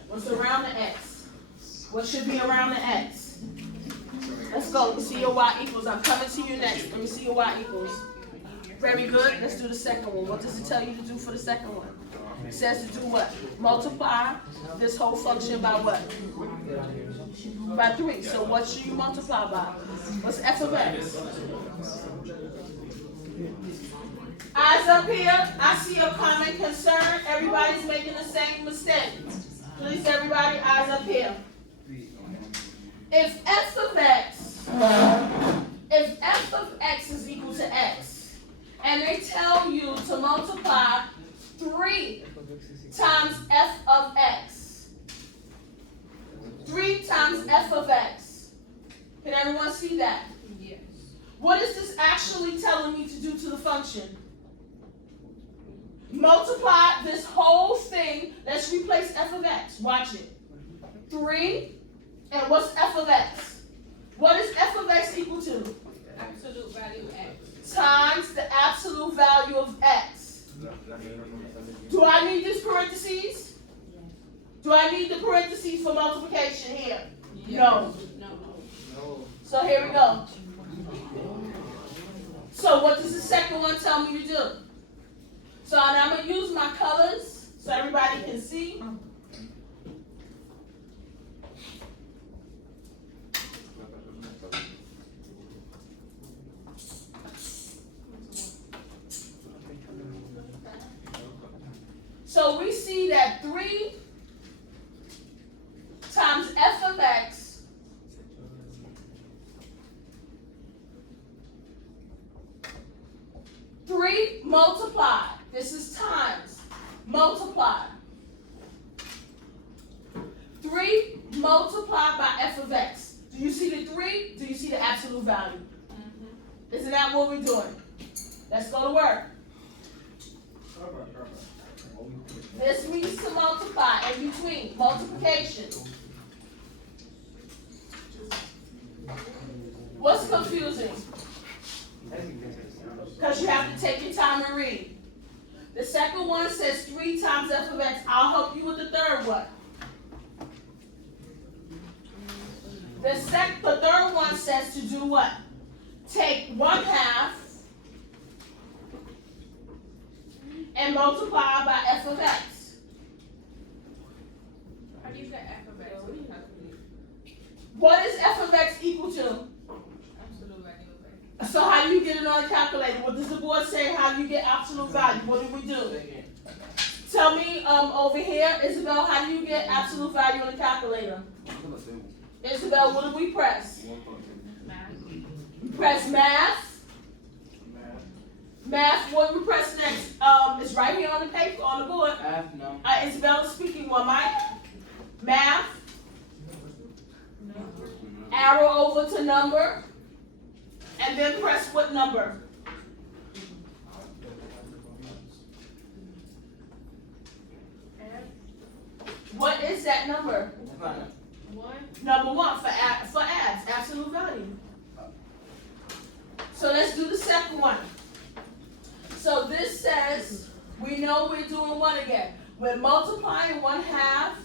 What's around the x? What should be around the x? Let's go. Let me see your y equals. I'm coming to you next. Let me see your y equals. Very good. Let's do the second one. What does it tell you to do for the second one? It says to do what? Multiply this whole function by what? By 3. So what should you multiply by? What's f of x? Eyes up here. I see a common concern. Everybody's making the same mistake. Please, everybody, eyes up here. If f of x is equal to x, and they tell you to multiply 3 times f of x, 3 times f of x, can everyone see that? Yes. What is this actually telling me to do to the function? Multiply this whole thing. Let's replace f of x. Watch it. 3, and what's f of x? What is f of x equal to? Absolute value of x. Times the absolute value of x. Do I need this parentheses? Do I need the parentheses for multiplication here? No. No. So here we go. So what does the second one tell me to do? So now I'm going to use my colors so everybody can see. So we see that 3 times f of x multiplied. This is times. Multiplied. 3 multiplied by f of x. Do you see the 3? Do you see the absolute value? Mm-hmm. Isn't that what we're doing? Let's go to work. This means to multiply in between. Multiplication. What's confusing? Because you have to take your time and read. The second one says 3 times f of x. I'll help you with the third one. The third one says to do what? Take 1/2 and multiply by f of x. How do you get f of x? What is f of x equal to? Absolute value of x. So how do you get it on a calculator? What does the board say? How do you get absolute value? What do we do? Tell me over here, Isabel, how do you get absolute value on the calculator? Isabel, what do we press? Math. We press math. Math, what do we press next? It's right here on the paper, on the board. Isabel is speaking one mic. Math. Arrow over to number. And then press what number? What is that number? 1. Number 1 for adds, absolute value. So let's do the second one. So this says, we know we're doing what again? We're multiplying 1/2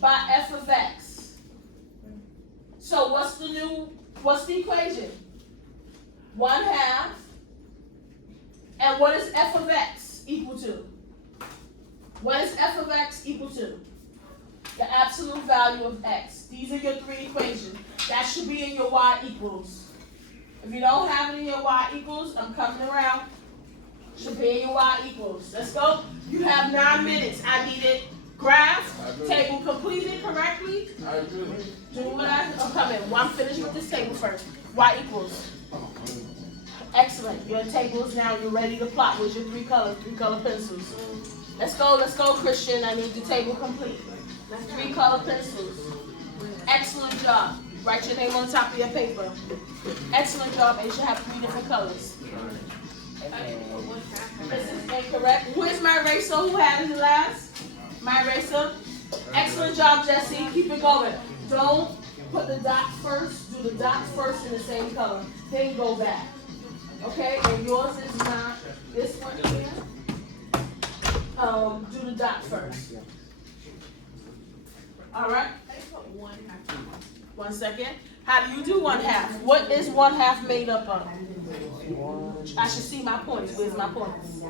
by f of x. So what's the equation? 1/2. And what is f of x equal to? What is f of x equal to? The absolute value of x. These are your 3 equations. That should be in your y equals. If you don't have it in your y equals, I'm coming around. Should be in your y equals. Let's go. You have 9 minutes. I need it graphed, table completed correctly. Do what I'm coming. Well, I'm finished with this table first. Y equals. Excellent. Your table is now. You're ready to plot. Where's your 3 color pencils? Let's go, Christian. I need the table complete. 3 color pencils. Excellent job. Write your name on the top of your paper. Excellent job, and you should have 3 different colors. This is incorrect. Who is my eraser? Who had it last? My eraser. Excellent job, Jesse. Keep it going. Don't put the dots first. Do the dots first in the same color. Then go back. Okay? And yours is not this one here. Do the dot first. All right. One second. How do you do 1/2? What is 1/2 made up of? I should see my points. Where's my points?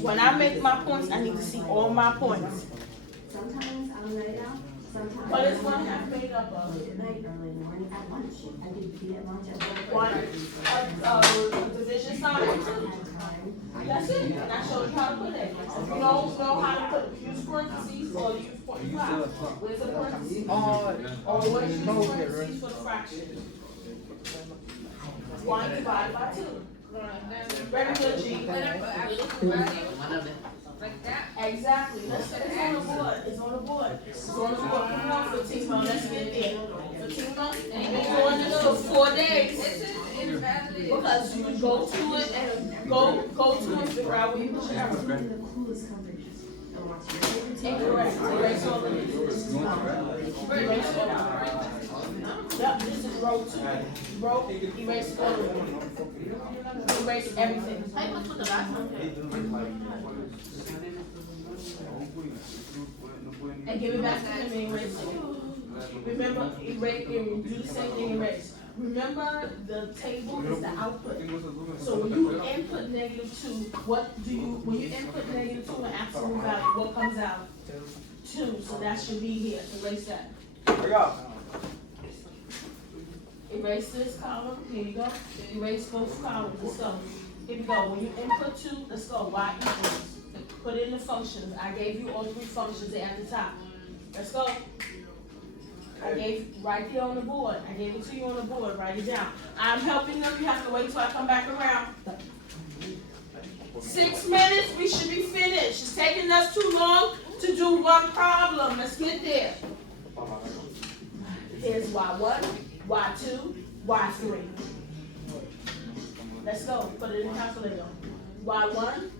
When I make my points, I need to see all my points. Sometimes I'm right out. Sometimes. What is 1/2 made up of? Midnight, early morning, at lunch. I did be at lunch at 1, a division sign. That's it. And I showed you how to put it. If you don't know how to put, use parentheses or use 0.5. Where's the parentheses? Or what is the parentheses for the fraction? 1 divided by 2. Very good, G. Like that. Exactly. It's on the board. It's on the board. It's on the board. Come on, Fatima. Let's get there. Fatima, you've been doing this for 4 days. This is invalid. Because you go to it and go to and figure out where you put your error. The coolest coverage. I want you. Incorrect. Erase all of these. Erase all of these. Yep, this is row 2. Row, erase all of them. Erase everything. How you gonna put the last one? And give it back to him and erase it. Remember, erase, do the same thing, erase. Remember, the table is the output. So when you input -2, when you input -2 in absolute value, what comes out? 2, so that should be here, erase that. Erase this column, here you go. Erase both columns, let's go. Here we go, when you input 2, let's go, y equals. Put in the functions, I gave you all 3 functions there at the top. Let's go. I gave right there on the board. I gave it to you on the board. Write it down. I'm helping them. You have to wait till I come back around. 6 minutes. We should be finished. It's taking us too long to do one problem. Let's get there. Here's Y1, Y2, Y3. Let's go. Put it in the calculator. Y1,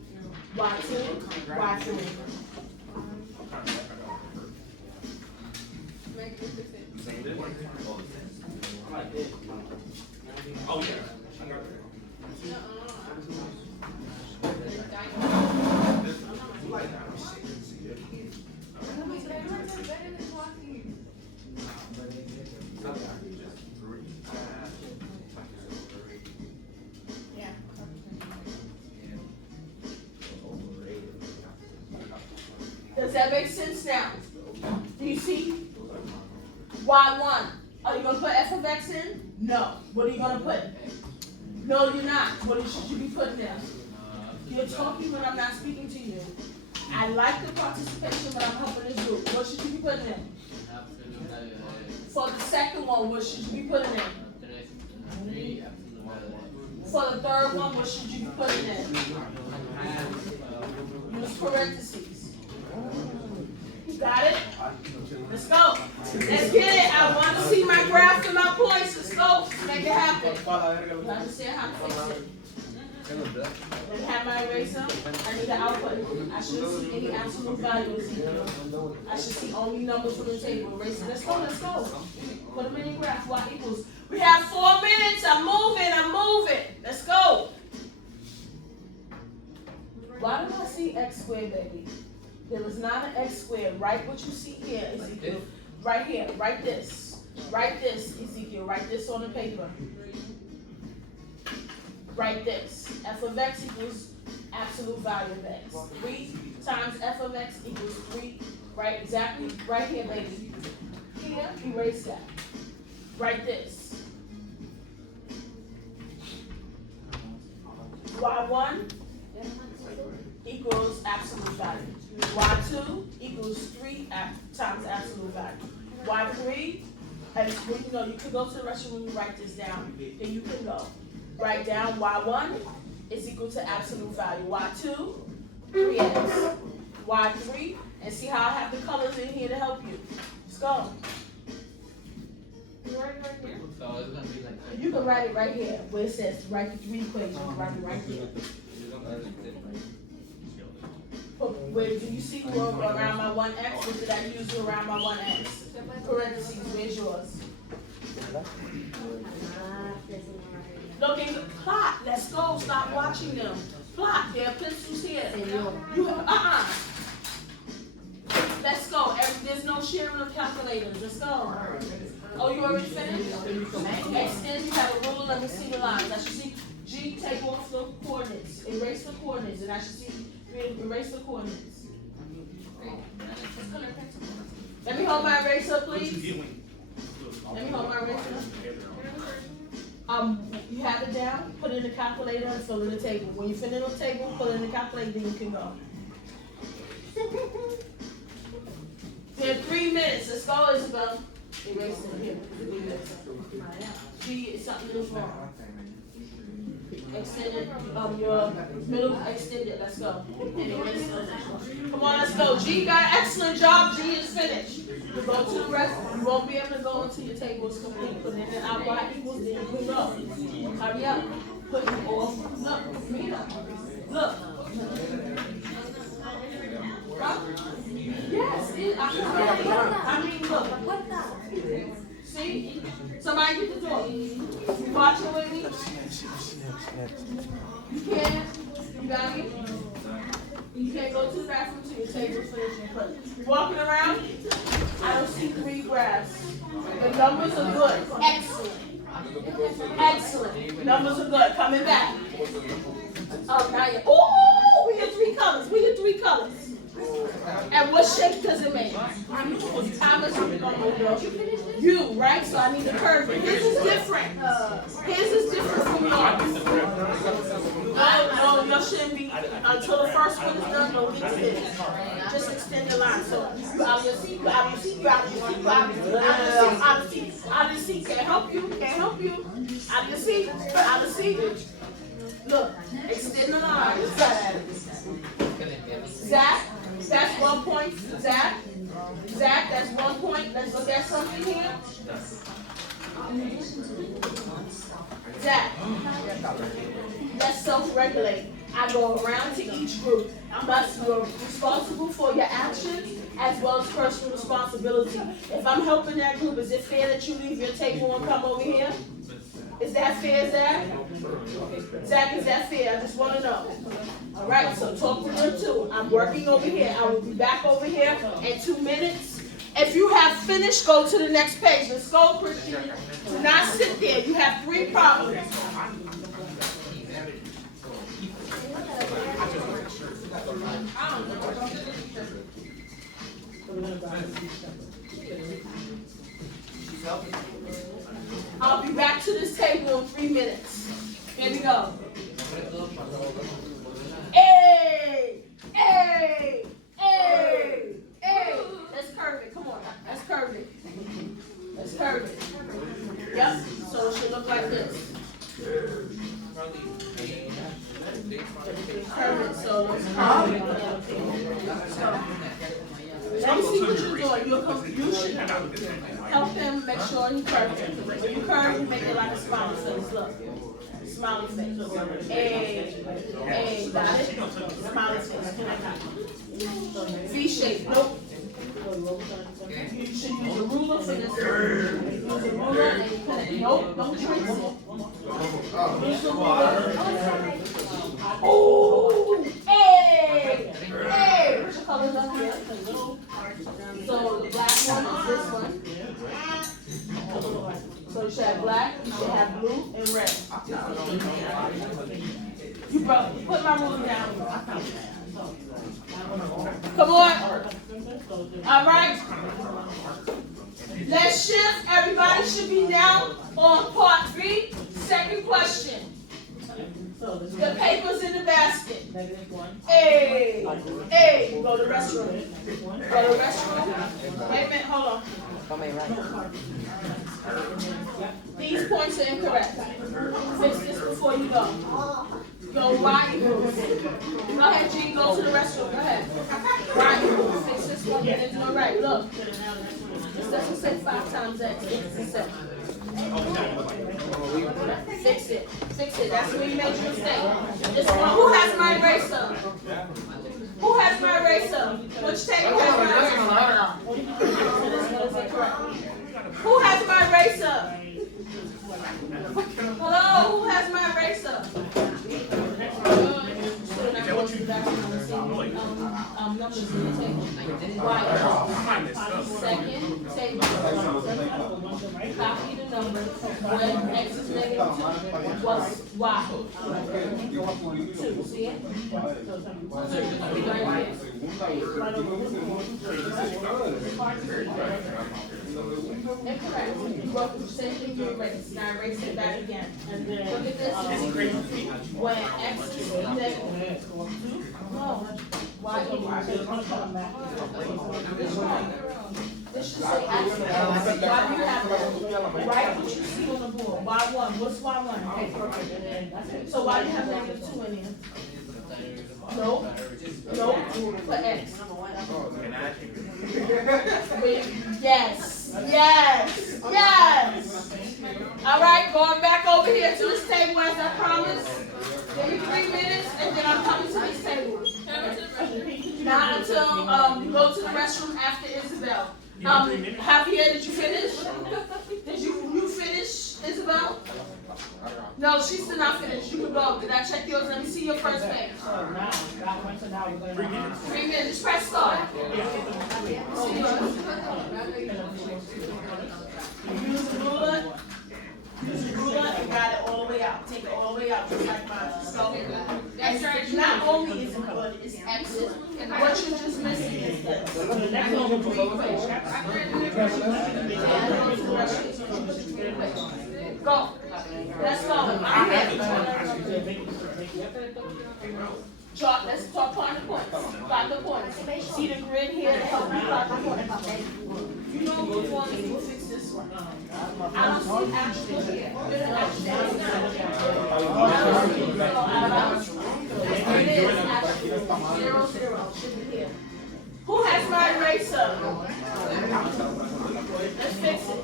Y2, Y3. Make this the same. Oh, yeah. Does that make sense now? Do you see? Y1. Are you going to put f of x in? No. What are you going to put? No, you're not. What should you be putting in? You're talking when I'm not speaking to you. I like the participation, but I'm helping this group. What should you be putting in? For the second one, what should you be putting in? For the third one, what should you be putting in? Use parentheses. You got it? Let's go. Let's get it. I want to see my graph and my points. Let's go. Make it happen. You understand how to fix it? Let me have my eraser. I need the output. I shouldn't see any absolute values here. I should see only numbers from the table. Eraser. Let's go. Let's go. Put them in your graph. Y equals. We have 4 minutes. I'm moving. Let's go. Why do I see x squared, baby? There is not an x squared. Write what you see here, Ezekiel. Right here. Write this. Write this, Ezekiel. Write this on the paper. Write this. F of x equals absolute value of x. 3 times f of x equals 3. Right, exactly. Right here, baby. Here, erase that. Write this. Y1 equals absolute value. Y2 equals 3 times absolute value. Y3, and you could go to the restroom and write this down. Then you can go. Write down Y1 is equal to absolute value. Y2, 3x. Y3, and see how I have the colors in here to help you. Let's go. You right here? You can write it right here, where it says write the three equations, write it right here. Where do you see around my 1x? What did I use around my 1x? Parentheses, where's yours? Looking, plot, let's go, stop watching them. Plot, there are pencils here. You, Let's go, there's no sharing of calculators, let's go. Oh, you already finished? Extend, you have a ruler, let me see the lines. I should see G, take off the coordinates, erase the coordinates, and I should see, erase the coordinates. Let me hold my eraser, please. Let me hold my eraser. You have it down, put it in the calculator and fill in the table. When you fill in the table, put it in the calculator, then you can go. There are 3 minutes. Let's go, Isabel. Erase it here. G, something is wrong. Extend it, your middle, extend it, let's go. And erase it. Come on, let's go. G, you got an excellent job. G is finished. You go to the rest, you won't be able to go until your table is complete. Put it in outright equals, then you can go. Hurry up. Put it off. Look, read up. Look. Yes, I mean, look. See? Somebody get the door. You watching with me? You can't? You got me? You can't go to the bathroom till your table's finished. Walking around, I don't see 3 graphs. The numbers are good. Excellent. Excellent. Numbers are good. Coming back. Oh, now you're. Oh, we get 3 colors. We get 3 colors. And what shape does it make? How much are we going to do? You, right? So I need to curve it. His is different. His is different from yours. No, yours shouldn't be until the first one is done. Don't get to this. Just extend the line. So you obviously, can't help you. Out of your seat. Look, extend the line. Zach, that's 1 point. Zach, that's 1 point. Let's look at something here. Zach, let's self-regulate. I go around to each group. You're responsible for your actions as well as personal responsibility. If I'm helping that group, is it fair that you leave your table and come over here? Is that fair, Zach? Zach, is that fair? I just want to know. All right, so talk with them too. I'm working over here. I will be back over here in 2 minutes. If you have finished, go to the next page. Let's go, Christian. Do not sit there. You have 3 problems. I'll be back to this table in 3 minutes. Here we go. Hey! Let's curve it. Come on. Let's curve it. Yep. So it should look like this. Curve it. So let's curve it. Let me see what you're doing. You should help him make sure he curves it. When you curve, you make it like a smiley face. Look. Smiley face. Hey, got it? Smiley face. V shape. Nope. You should use a ruler for this. Use a ruler and you put it. Nope, don't trace it. Use a ruler. Oh! Hey! Put your colors up here. So the black one is this one. So you should have black, you should have blue, and red. You put my ruler down. Come on. All right. Let's shift. Everybody should be now on part 3. Second question. The paper's in the basket. Hey, you go to the restroom. Wait a minute, hold on. These points are incorrect. Fix this before you go. Go right. Go ahead, G. Go to the restroom. Go ahead. Right. Fix this one. Then do it right. Look. This doesn't say 5 times X. It's 7. Fix it. Fix it. That's where you made your mistake. This one. Who has my eraser? Who has my eraser? Which table has my eraser? Who has my eraser? Hello, who has my eraser? Numbers in the table. Right. Second table. Copy the numbers. When X is negative 2, what's Y? 2. See it? Incorrect. You wrote the same thing you erased. Now erase it back again. Look at this. When X is negative 2, no. Y equals. This should say actually. Why do you have that? Write what you see on the board. Y1. What's Y1? So why do you have negative 2 in here? No. No. For X. Yes. Yes. Yes. All right. Going back over here to this table as I promised. Give me 3 minutes and then I'm coming to this table. Not until you go to the restroom after Isabel. Javier, did you finish? Did you finish, Isabel? No, she still not finished. You can go. Did I check yours? Let me see your first page. 3 minutes. Press start. See yours. Use the ruler. Use the ruler and got it all the way out. Take it all the way out, just like mine. So, that's right. Not only is it good, it's excellent. And what you're just missing is this. Go. Let's go. I'm ready. Let's talk on the points. Find the points. See the grid here to help me find the points. You know which one is to fix this one. I don't see actual here. It is actually 0, 0. Should be here. Who has my eraser? Let's fix it.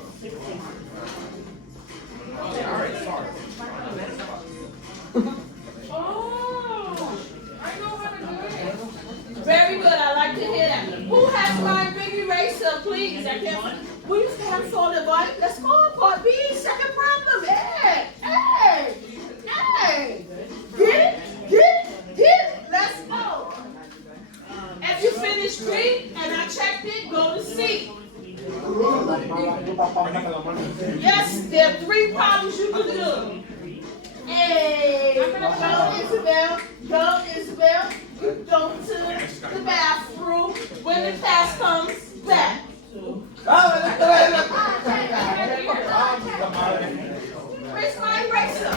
Oh, I know how to do it. Very good. I like to hear that. Who has my big eraser, please? I can't. We used to have folded part. Let's go part B. Second problem. Hey, hey, hey. Get it, get it, get it. Let's go. If you finish B and I checked it, go to C. Yes, there are 3 problems you can do. Hey, go Isabel, go Isabel. You go to the bathroom when the class comes back. Where's my eraser?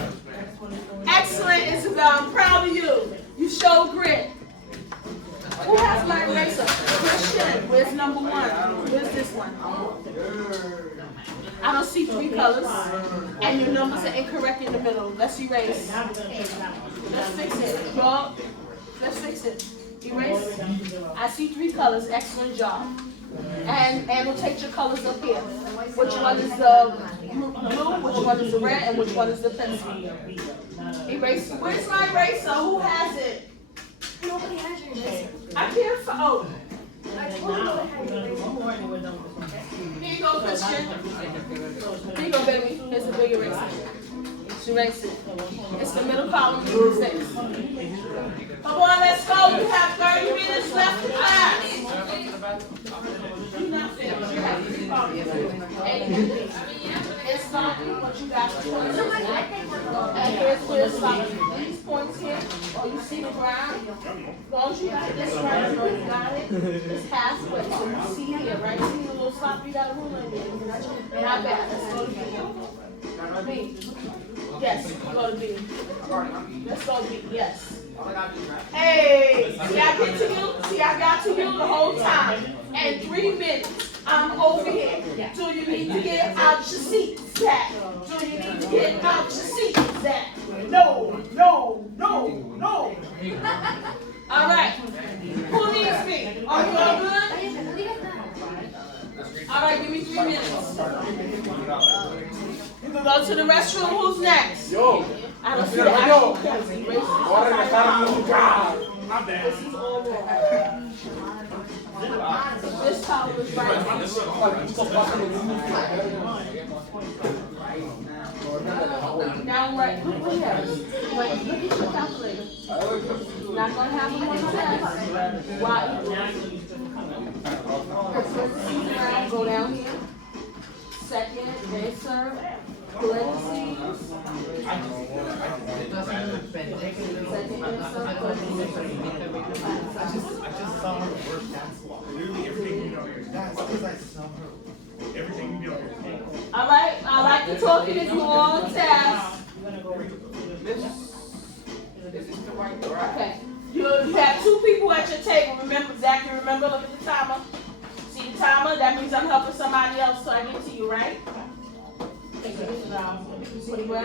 Excellent, Isabel. I'm proud of you. You show grit. Who has my eraser? Christian. Where's number 1? Where's this one? I don't see 3 colors. And your numbers are incorrect in the middle. Let's erase. Let's fix it. Go. Let's fix it. Erase. I see 3 colors. Excellent job. And we'll take your colors up here. Which one is the blue? Which one is the red? And which one is the pencil? Erase. Where's my eraser? Who has it? Nobody has your eraser. I can't find. Oh. I told you I had your eraser. Here you go, Christian. Here you go, baby. Here's the big eraser. Erase it. It's the middle column. 6. Come on, let's go. We have 30 minutes left in class. You're not finished. You have 3 problems. It's not what you got for points. And here's where it's like these points here. Oh, you see the ground? As long as you got this right, you know you got it. It's halfway. So you see here, right? See the little spot you got a ruler in there. Not bad. Let's go to B. B. Yes, go to B. Let's go to B. Yes. Hey, see I get to you? See I got to you the whole time. And 3 minutes, I'm over here. Do you need to get out your seat, Zach? Do you need to get out your seat, Zach? No, no, no, no. All right. Who needs me? Are you all good? All right, give me 3 minutes. You can go. go to the restroom. Who's next? Yo. I don't see the actual points. My bad. This is all wrong. This column is right. Now, right, look what he has. Wait, look at your calculator. Not gonna have them on the test. Why? Go down here. Second, they serve. Parentheses. Second insert, parentheses. I just saw her work. Literally everything you know here. That's because I saw her. Everything you know here. All right, I like to talk in small tasks. Okay. You have two people at your table. Remember, Zach, you remember, look at the timer. See the timer? That means I'm helping somebody else till I get to you, right? Put it where?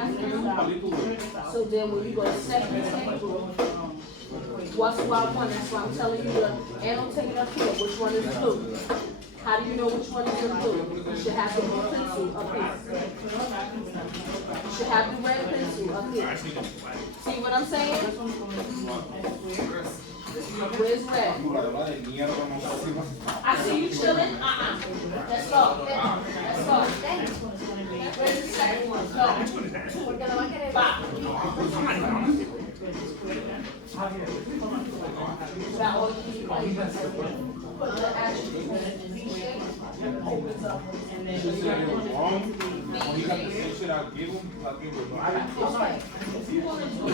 So then when you go to second table, what's what one? That's why I'm telling you to annotate it up here. Which one is blue? How do you know which one is the blue? You should have the blue pencil up here. You should have the red pencil up here. See what I'm saying? Where's red? I see you chilling. Let's go. Let's go. Where's the second one? Go. Bye. About all the put the action V shape. Opens up. And then V shape. Okay. If you want to do it,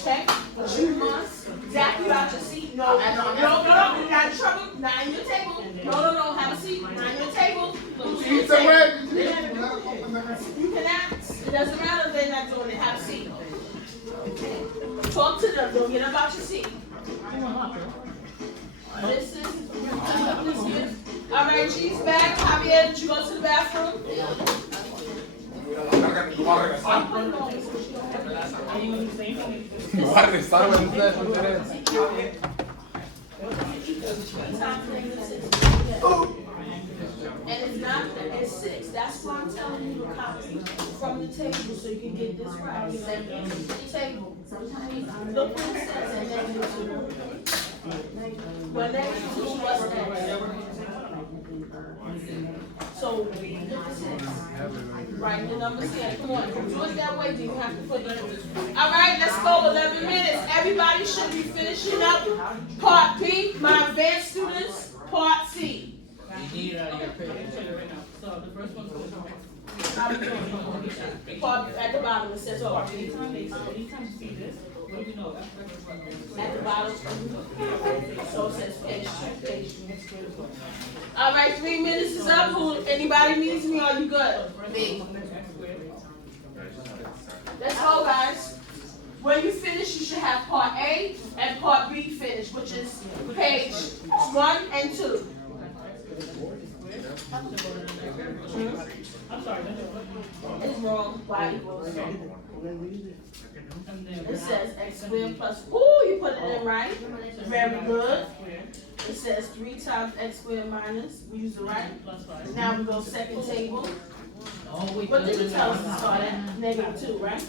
okay? But you must, Zach, you out your seat. No, you got in trouble. Not in your table. No, have a seat. Not in your table. You can ask. It doesn't matter if they're not doing it. Have a seat. Talk to them. Don't get up out your seat. This is. All right, she's back. Javier, did you go to the bathroom? And it's not, it's 6. That's why I'm telling you to copy from the table so you can get this right. The table. Sometimes look what it says and -2. When -2, what's that? So look at 6. Write the numbers here. Come on. Do it that way, then you have to put it. All right, let's go. 11 minutes. Everybody should be finishing up part B. My advanced students, part C. You need your picture right now. So the first one's going to Part at the bottom it says part B. anytime you see this, what do you know? At the bottom, so it says page. All right, 3 minutes is up. Anybody needs me? Are you good? Me. Let's go, guys. When you finish, you should have part A and part B finished, which is page 1 and 2. I'm sorry. It's wrong. Y equals. It says x squared plus. Ooh, you put it in right. Very good. It says 3 times x squared minus. We use the right. Now we go second table. What did you tell us to start at? -2, right?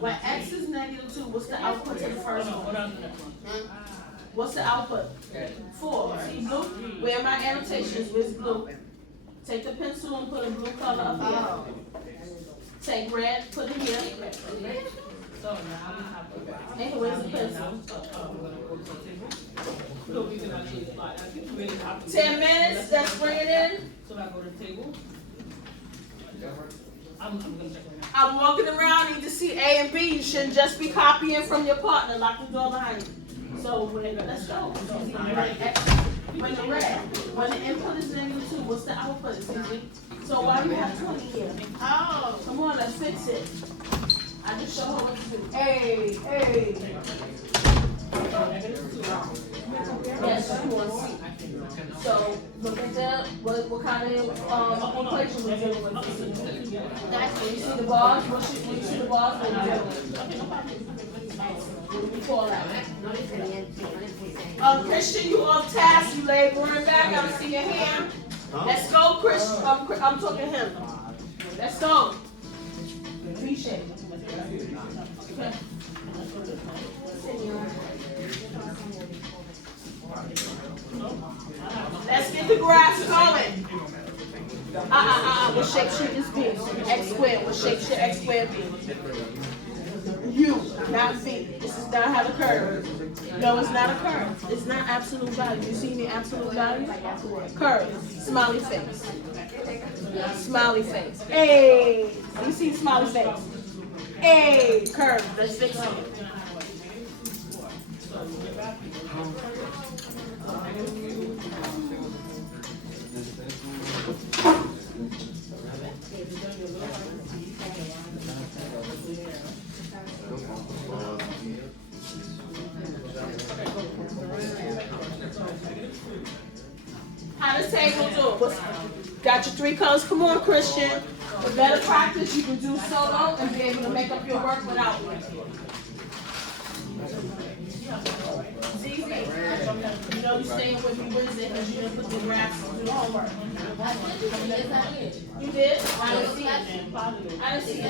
When x is -2, what's the output to the first one? What's the output? 4. See blue? Where are my annotations? Where's blue? Take the pencil and put a blue color up here. Take red, put it here. And where's the pencil? 10 minutes, let's bring it in. So I go to the table. I'm gonna check right now. I'm walking around, need to see A and B. You shouldn't just be copying from your partner. Lock the door behind you. So let's go. When the input is -2, what's the output? So why do you have 20 here? Oh, come on, let's fix it. I just show her what to do. Hey. Yes, you want to see. So look at that. What kind of equation we're dealing with? When you see the bars, when you see the bars, what are you dealing with? What do we call that? Christian, you off task, you laboring back. I don't see your hand. Let's go, Christian. I'm talking him. Let's go. V shape. Okay. Let's get the grass going. What shape should this be? X squared. What shape should X squared be? U, not V. This does not have a curve. No, it's not a curve. It's not absolute value. You see the absolute value? Curve. Smiley face. Smiley face. Hey! You see smiley face? Hey! Curve. Let's fix it. How does table do? Got your 3 colors? Come on, Christian. With better practice, you can do solo and be able to make up your work without me. ZZ, you know you staying with me Wednesday because you didn't put the graphs to do the homework. You did? I didn't see it. I didn't see it.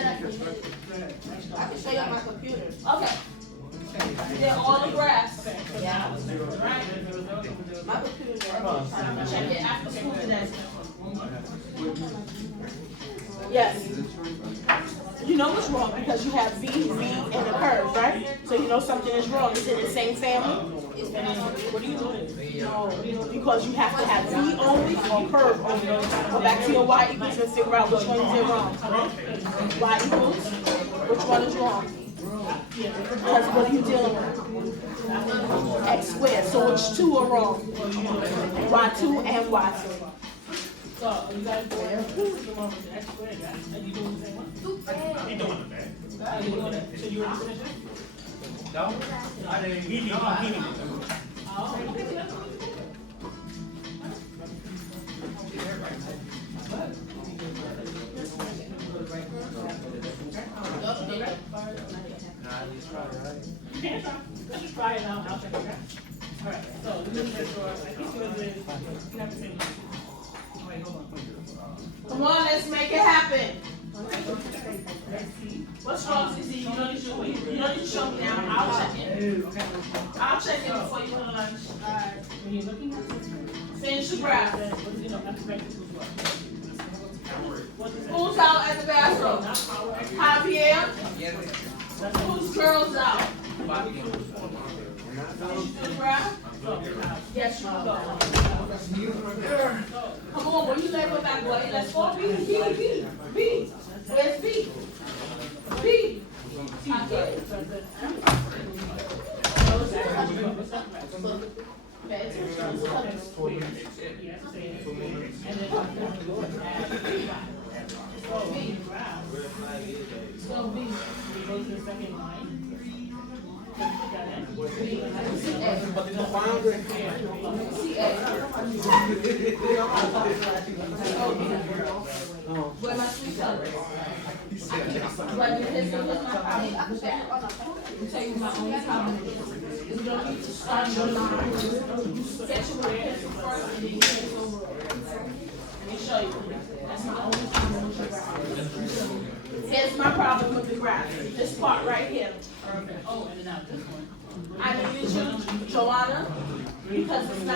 I can show you on my computer. Okay. You did all the graphs. Yeah. Right? My computer's there. Check it after school today. Yes. You know what's wrong because you have V, and a curve, right? So you know something is wrong. Is it in the same family? What are you doing? No, because you have to have V only or curve only. Go back to your Y equals and figure out which one is wrong. Y equals, which one is wrong? Because what are you dealing with? X squared. So which 2 are wrong? Y2 and Y2. So you guys go there, the one with the X squared, right? And you doing the same one? He doing the bad. Are you doing it? So you were just finishing? No, I didn't. He didn't. Oh. You can try. Let's just try it out. I'll check it out. All right. So let me make sure. I think you guys can have the same one. Wait, hold on. Come on, let's make it happen. Let's see. What's wrong, CC? You don't need to show me now. I'll check it. I'll check it before you go to lunch. When you're looking at this, Finish the graph. what is, you know, expected to what? Who's out at the bathroom? Javier? Who's girls out? Did you do the graph? Yes, you go. Come on, when you let go back, boy. Let's go. B. Where's B? B. Javier. Pay attention. So B. We go to the second line. Where my sweet colors? Do I need this one? I can tell you my own comment. You don't need to start your line. You sketch your pencil first and then you take it over. Let me show you. That's my only problem with the graph. Here's my problem with the graph. This part right here. Oh, and then now this one. I needed you, Joanna, because it's not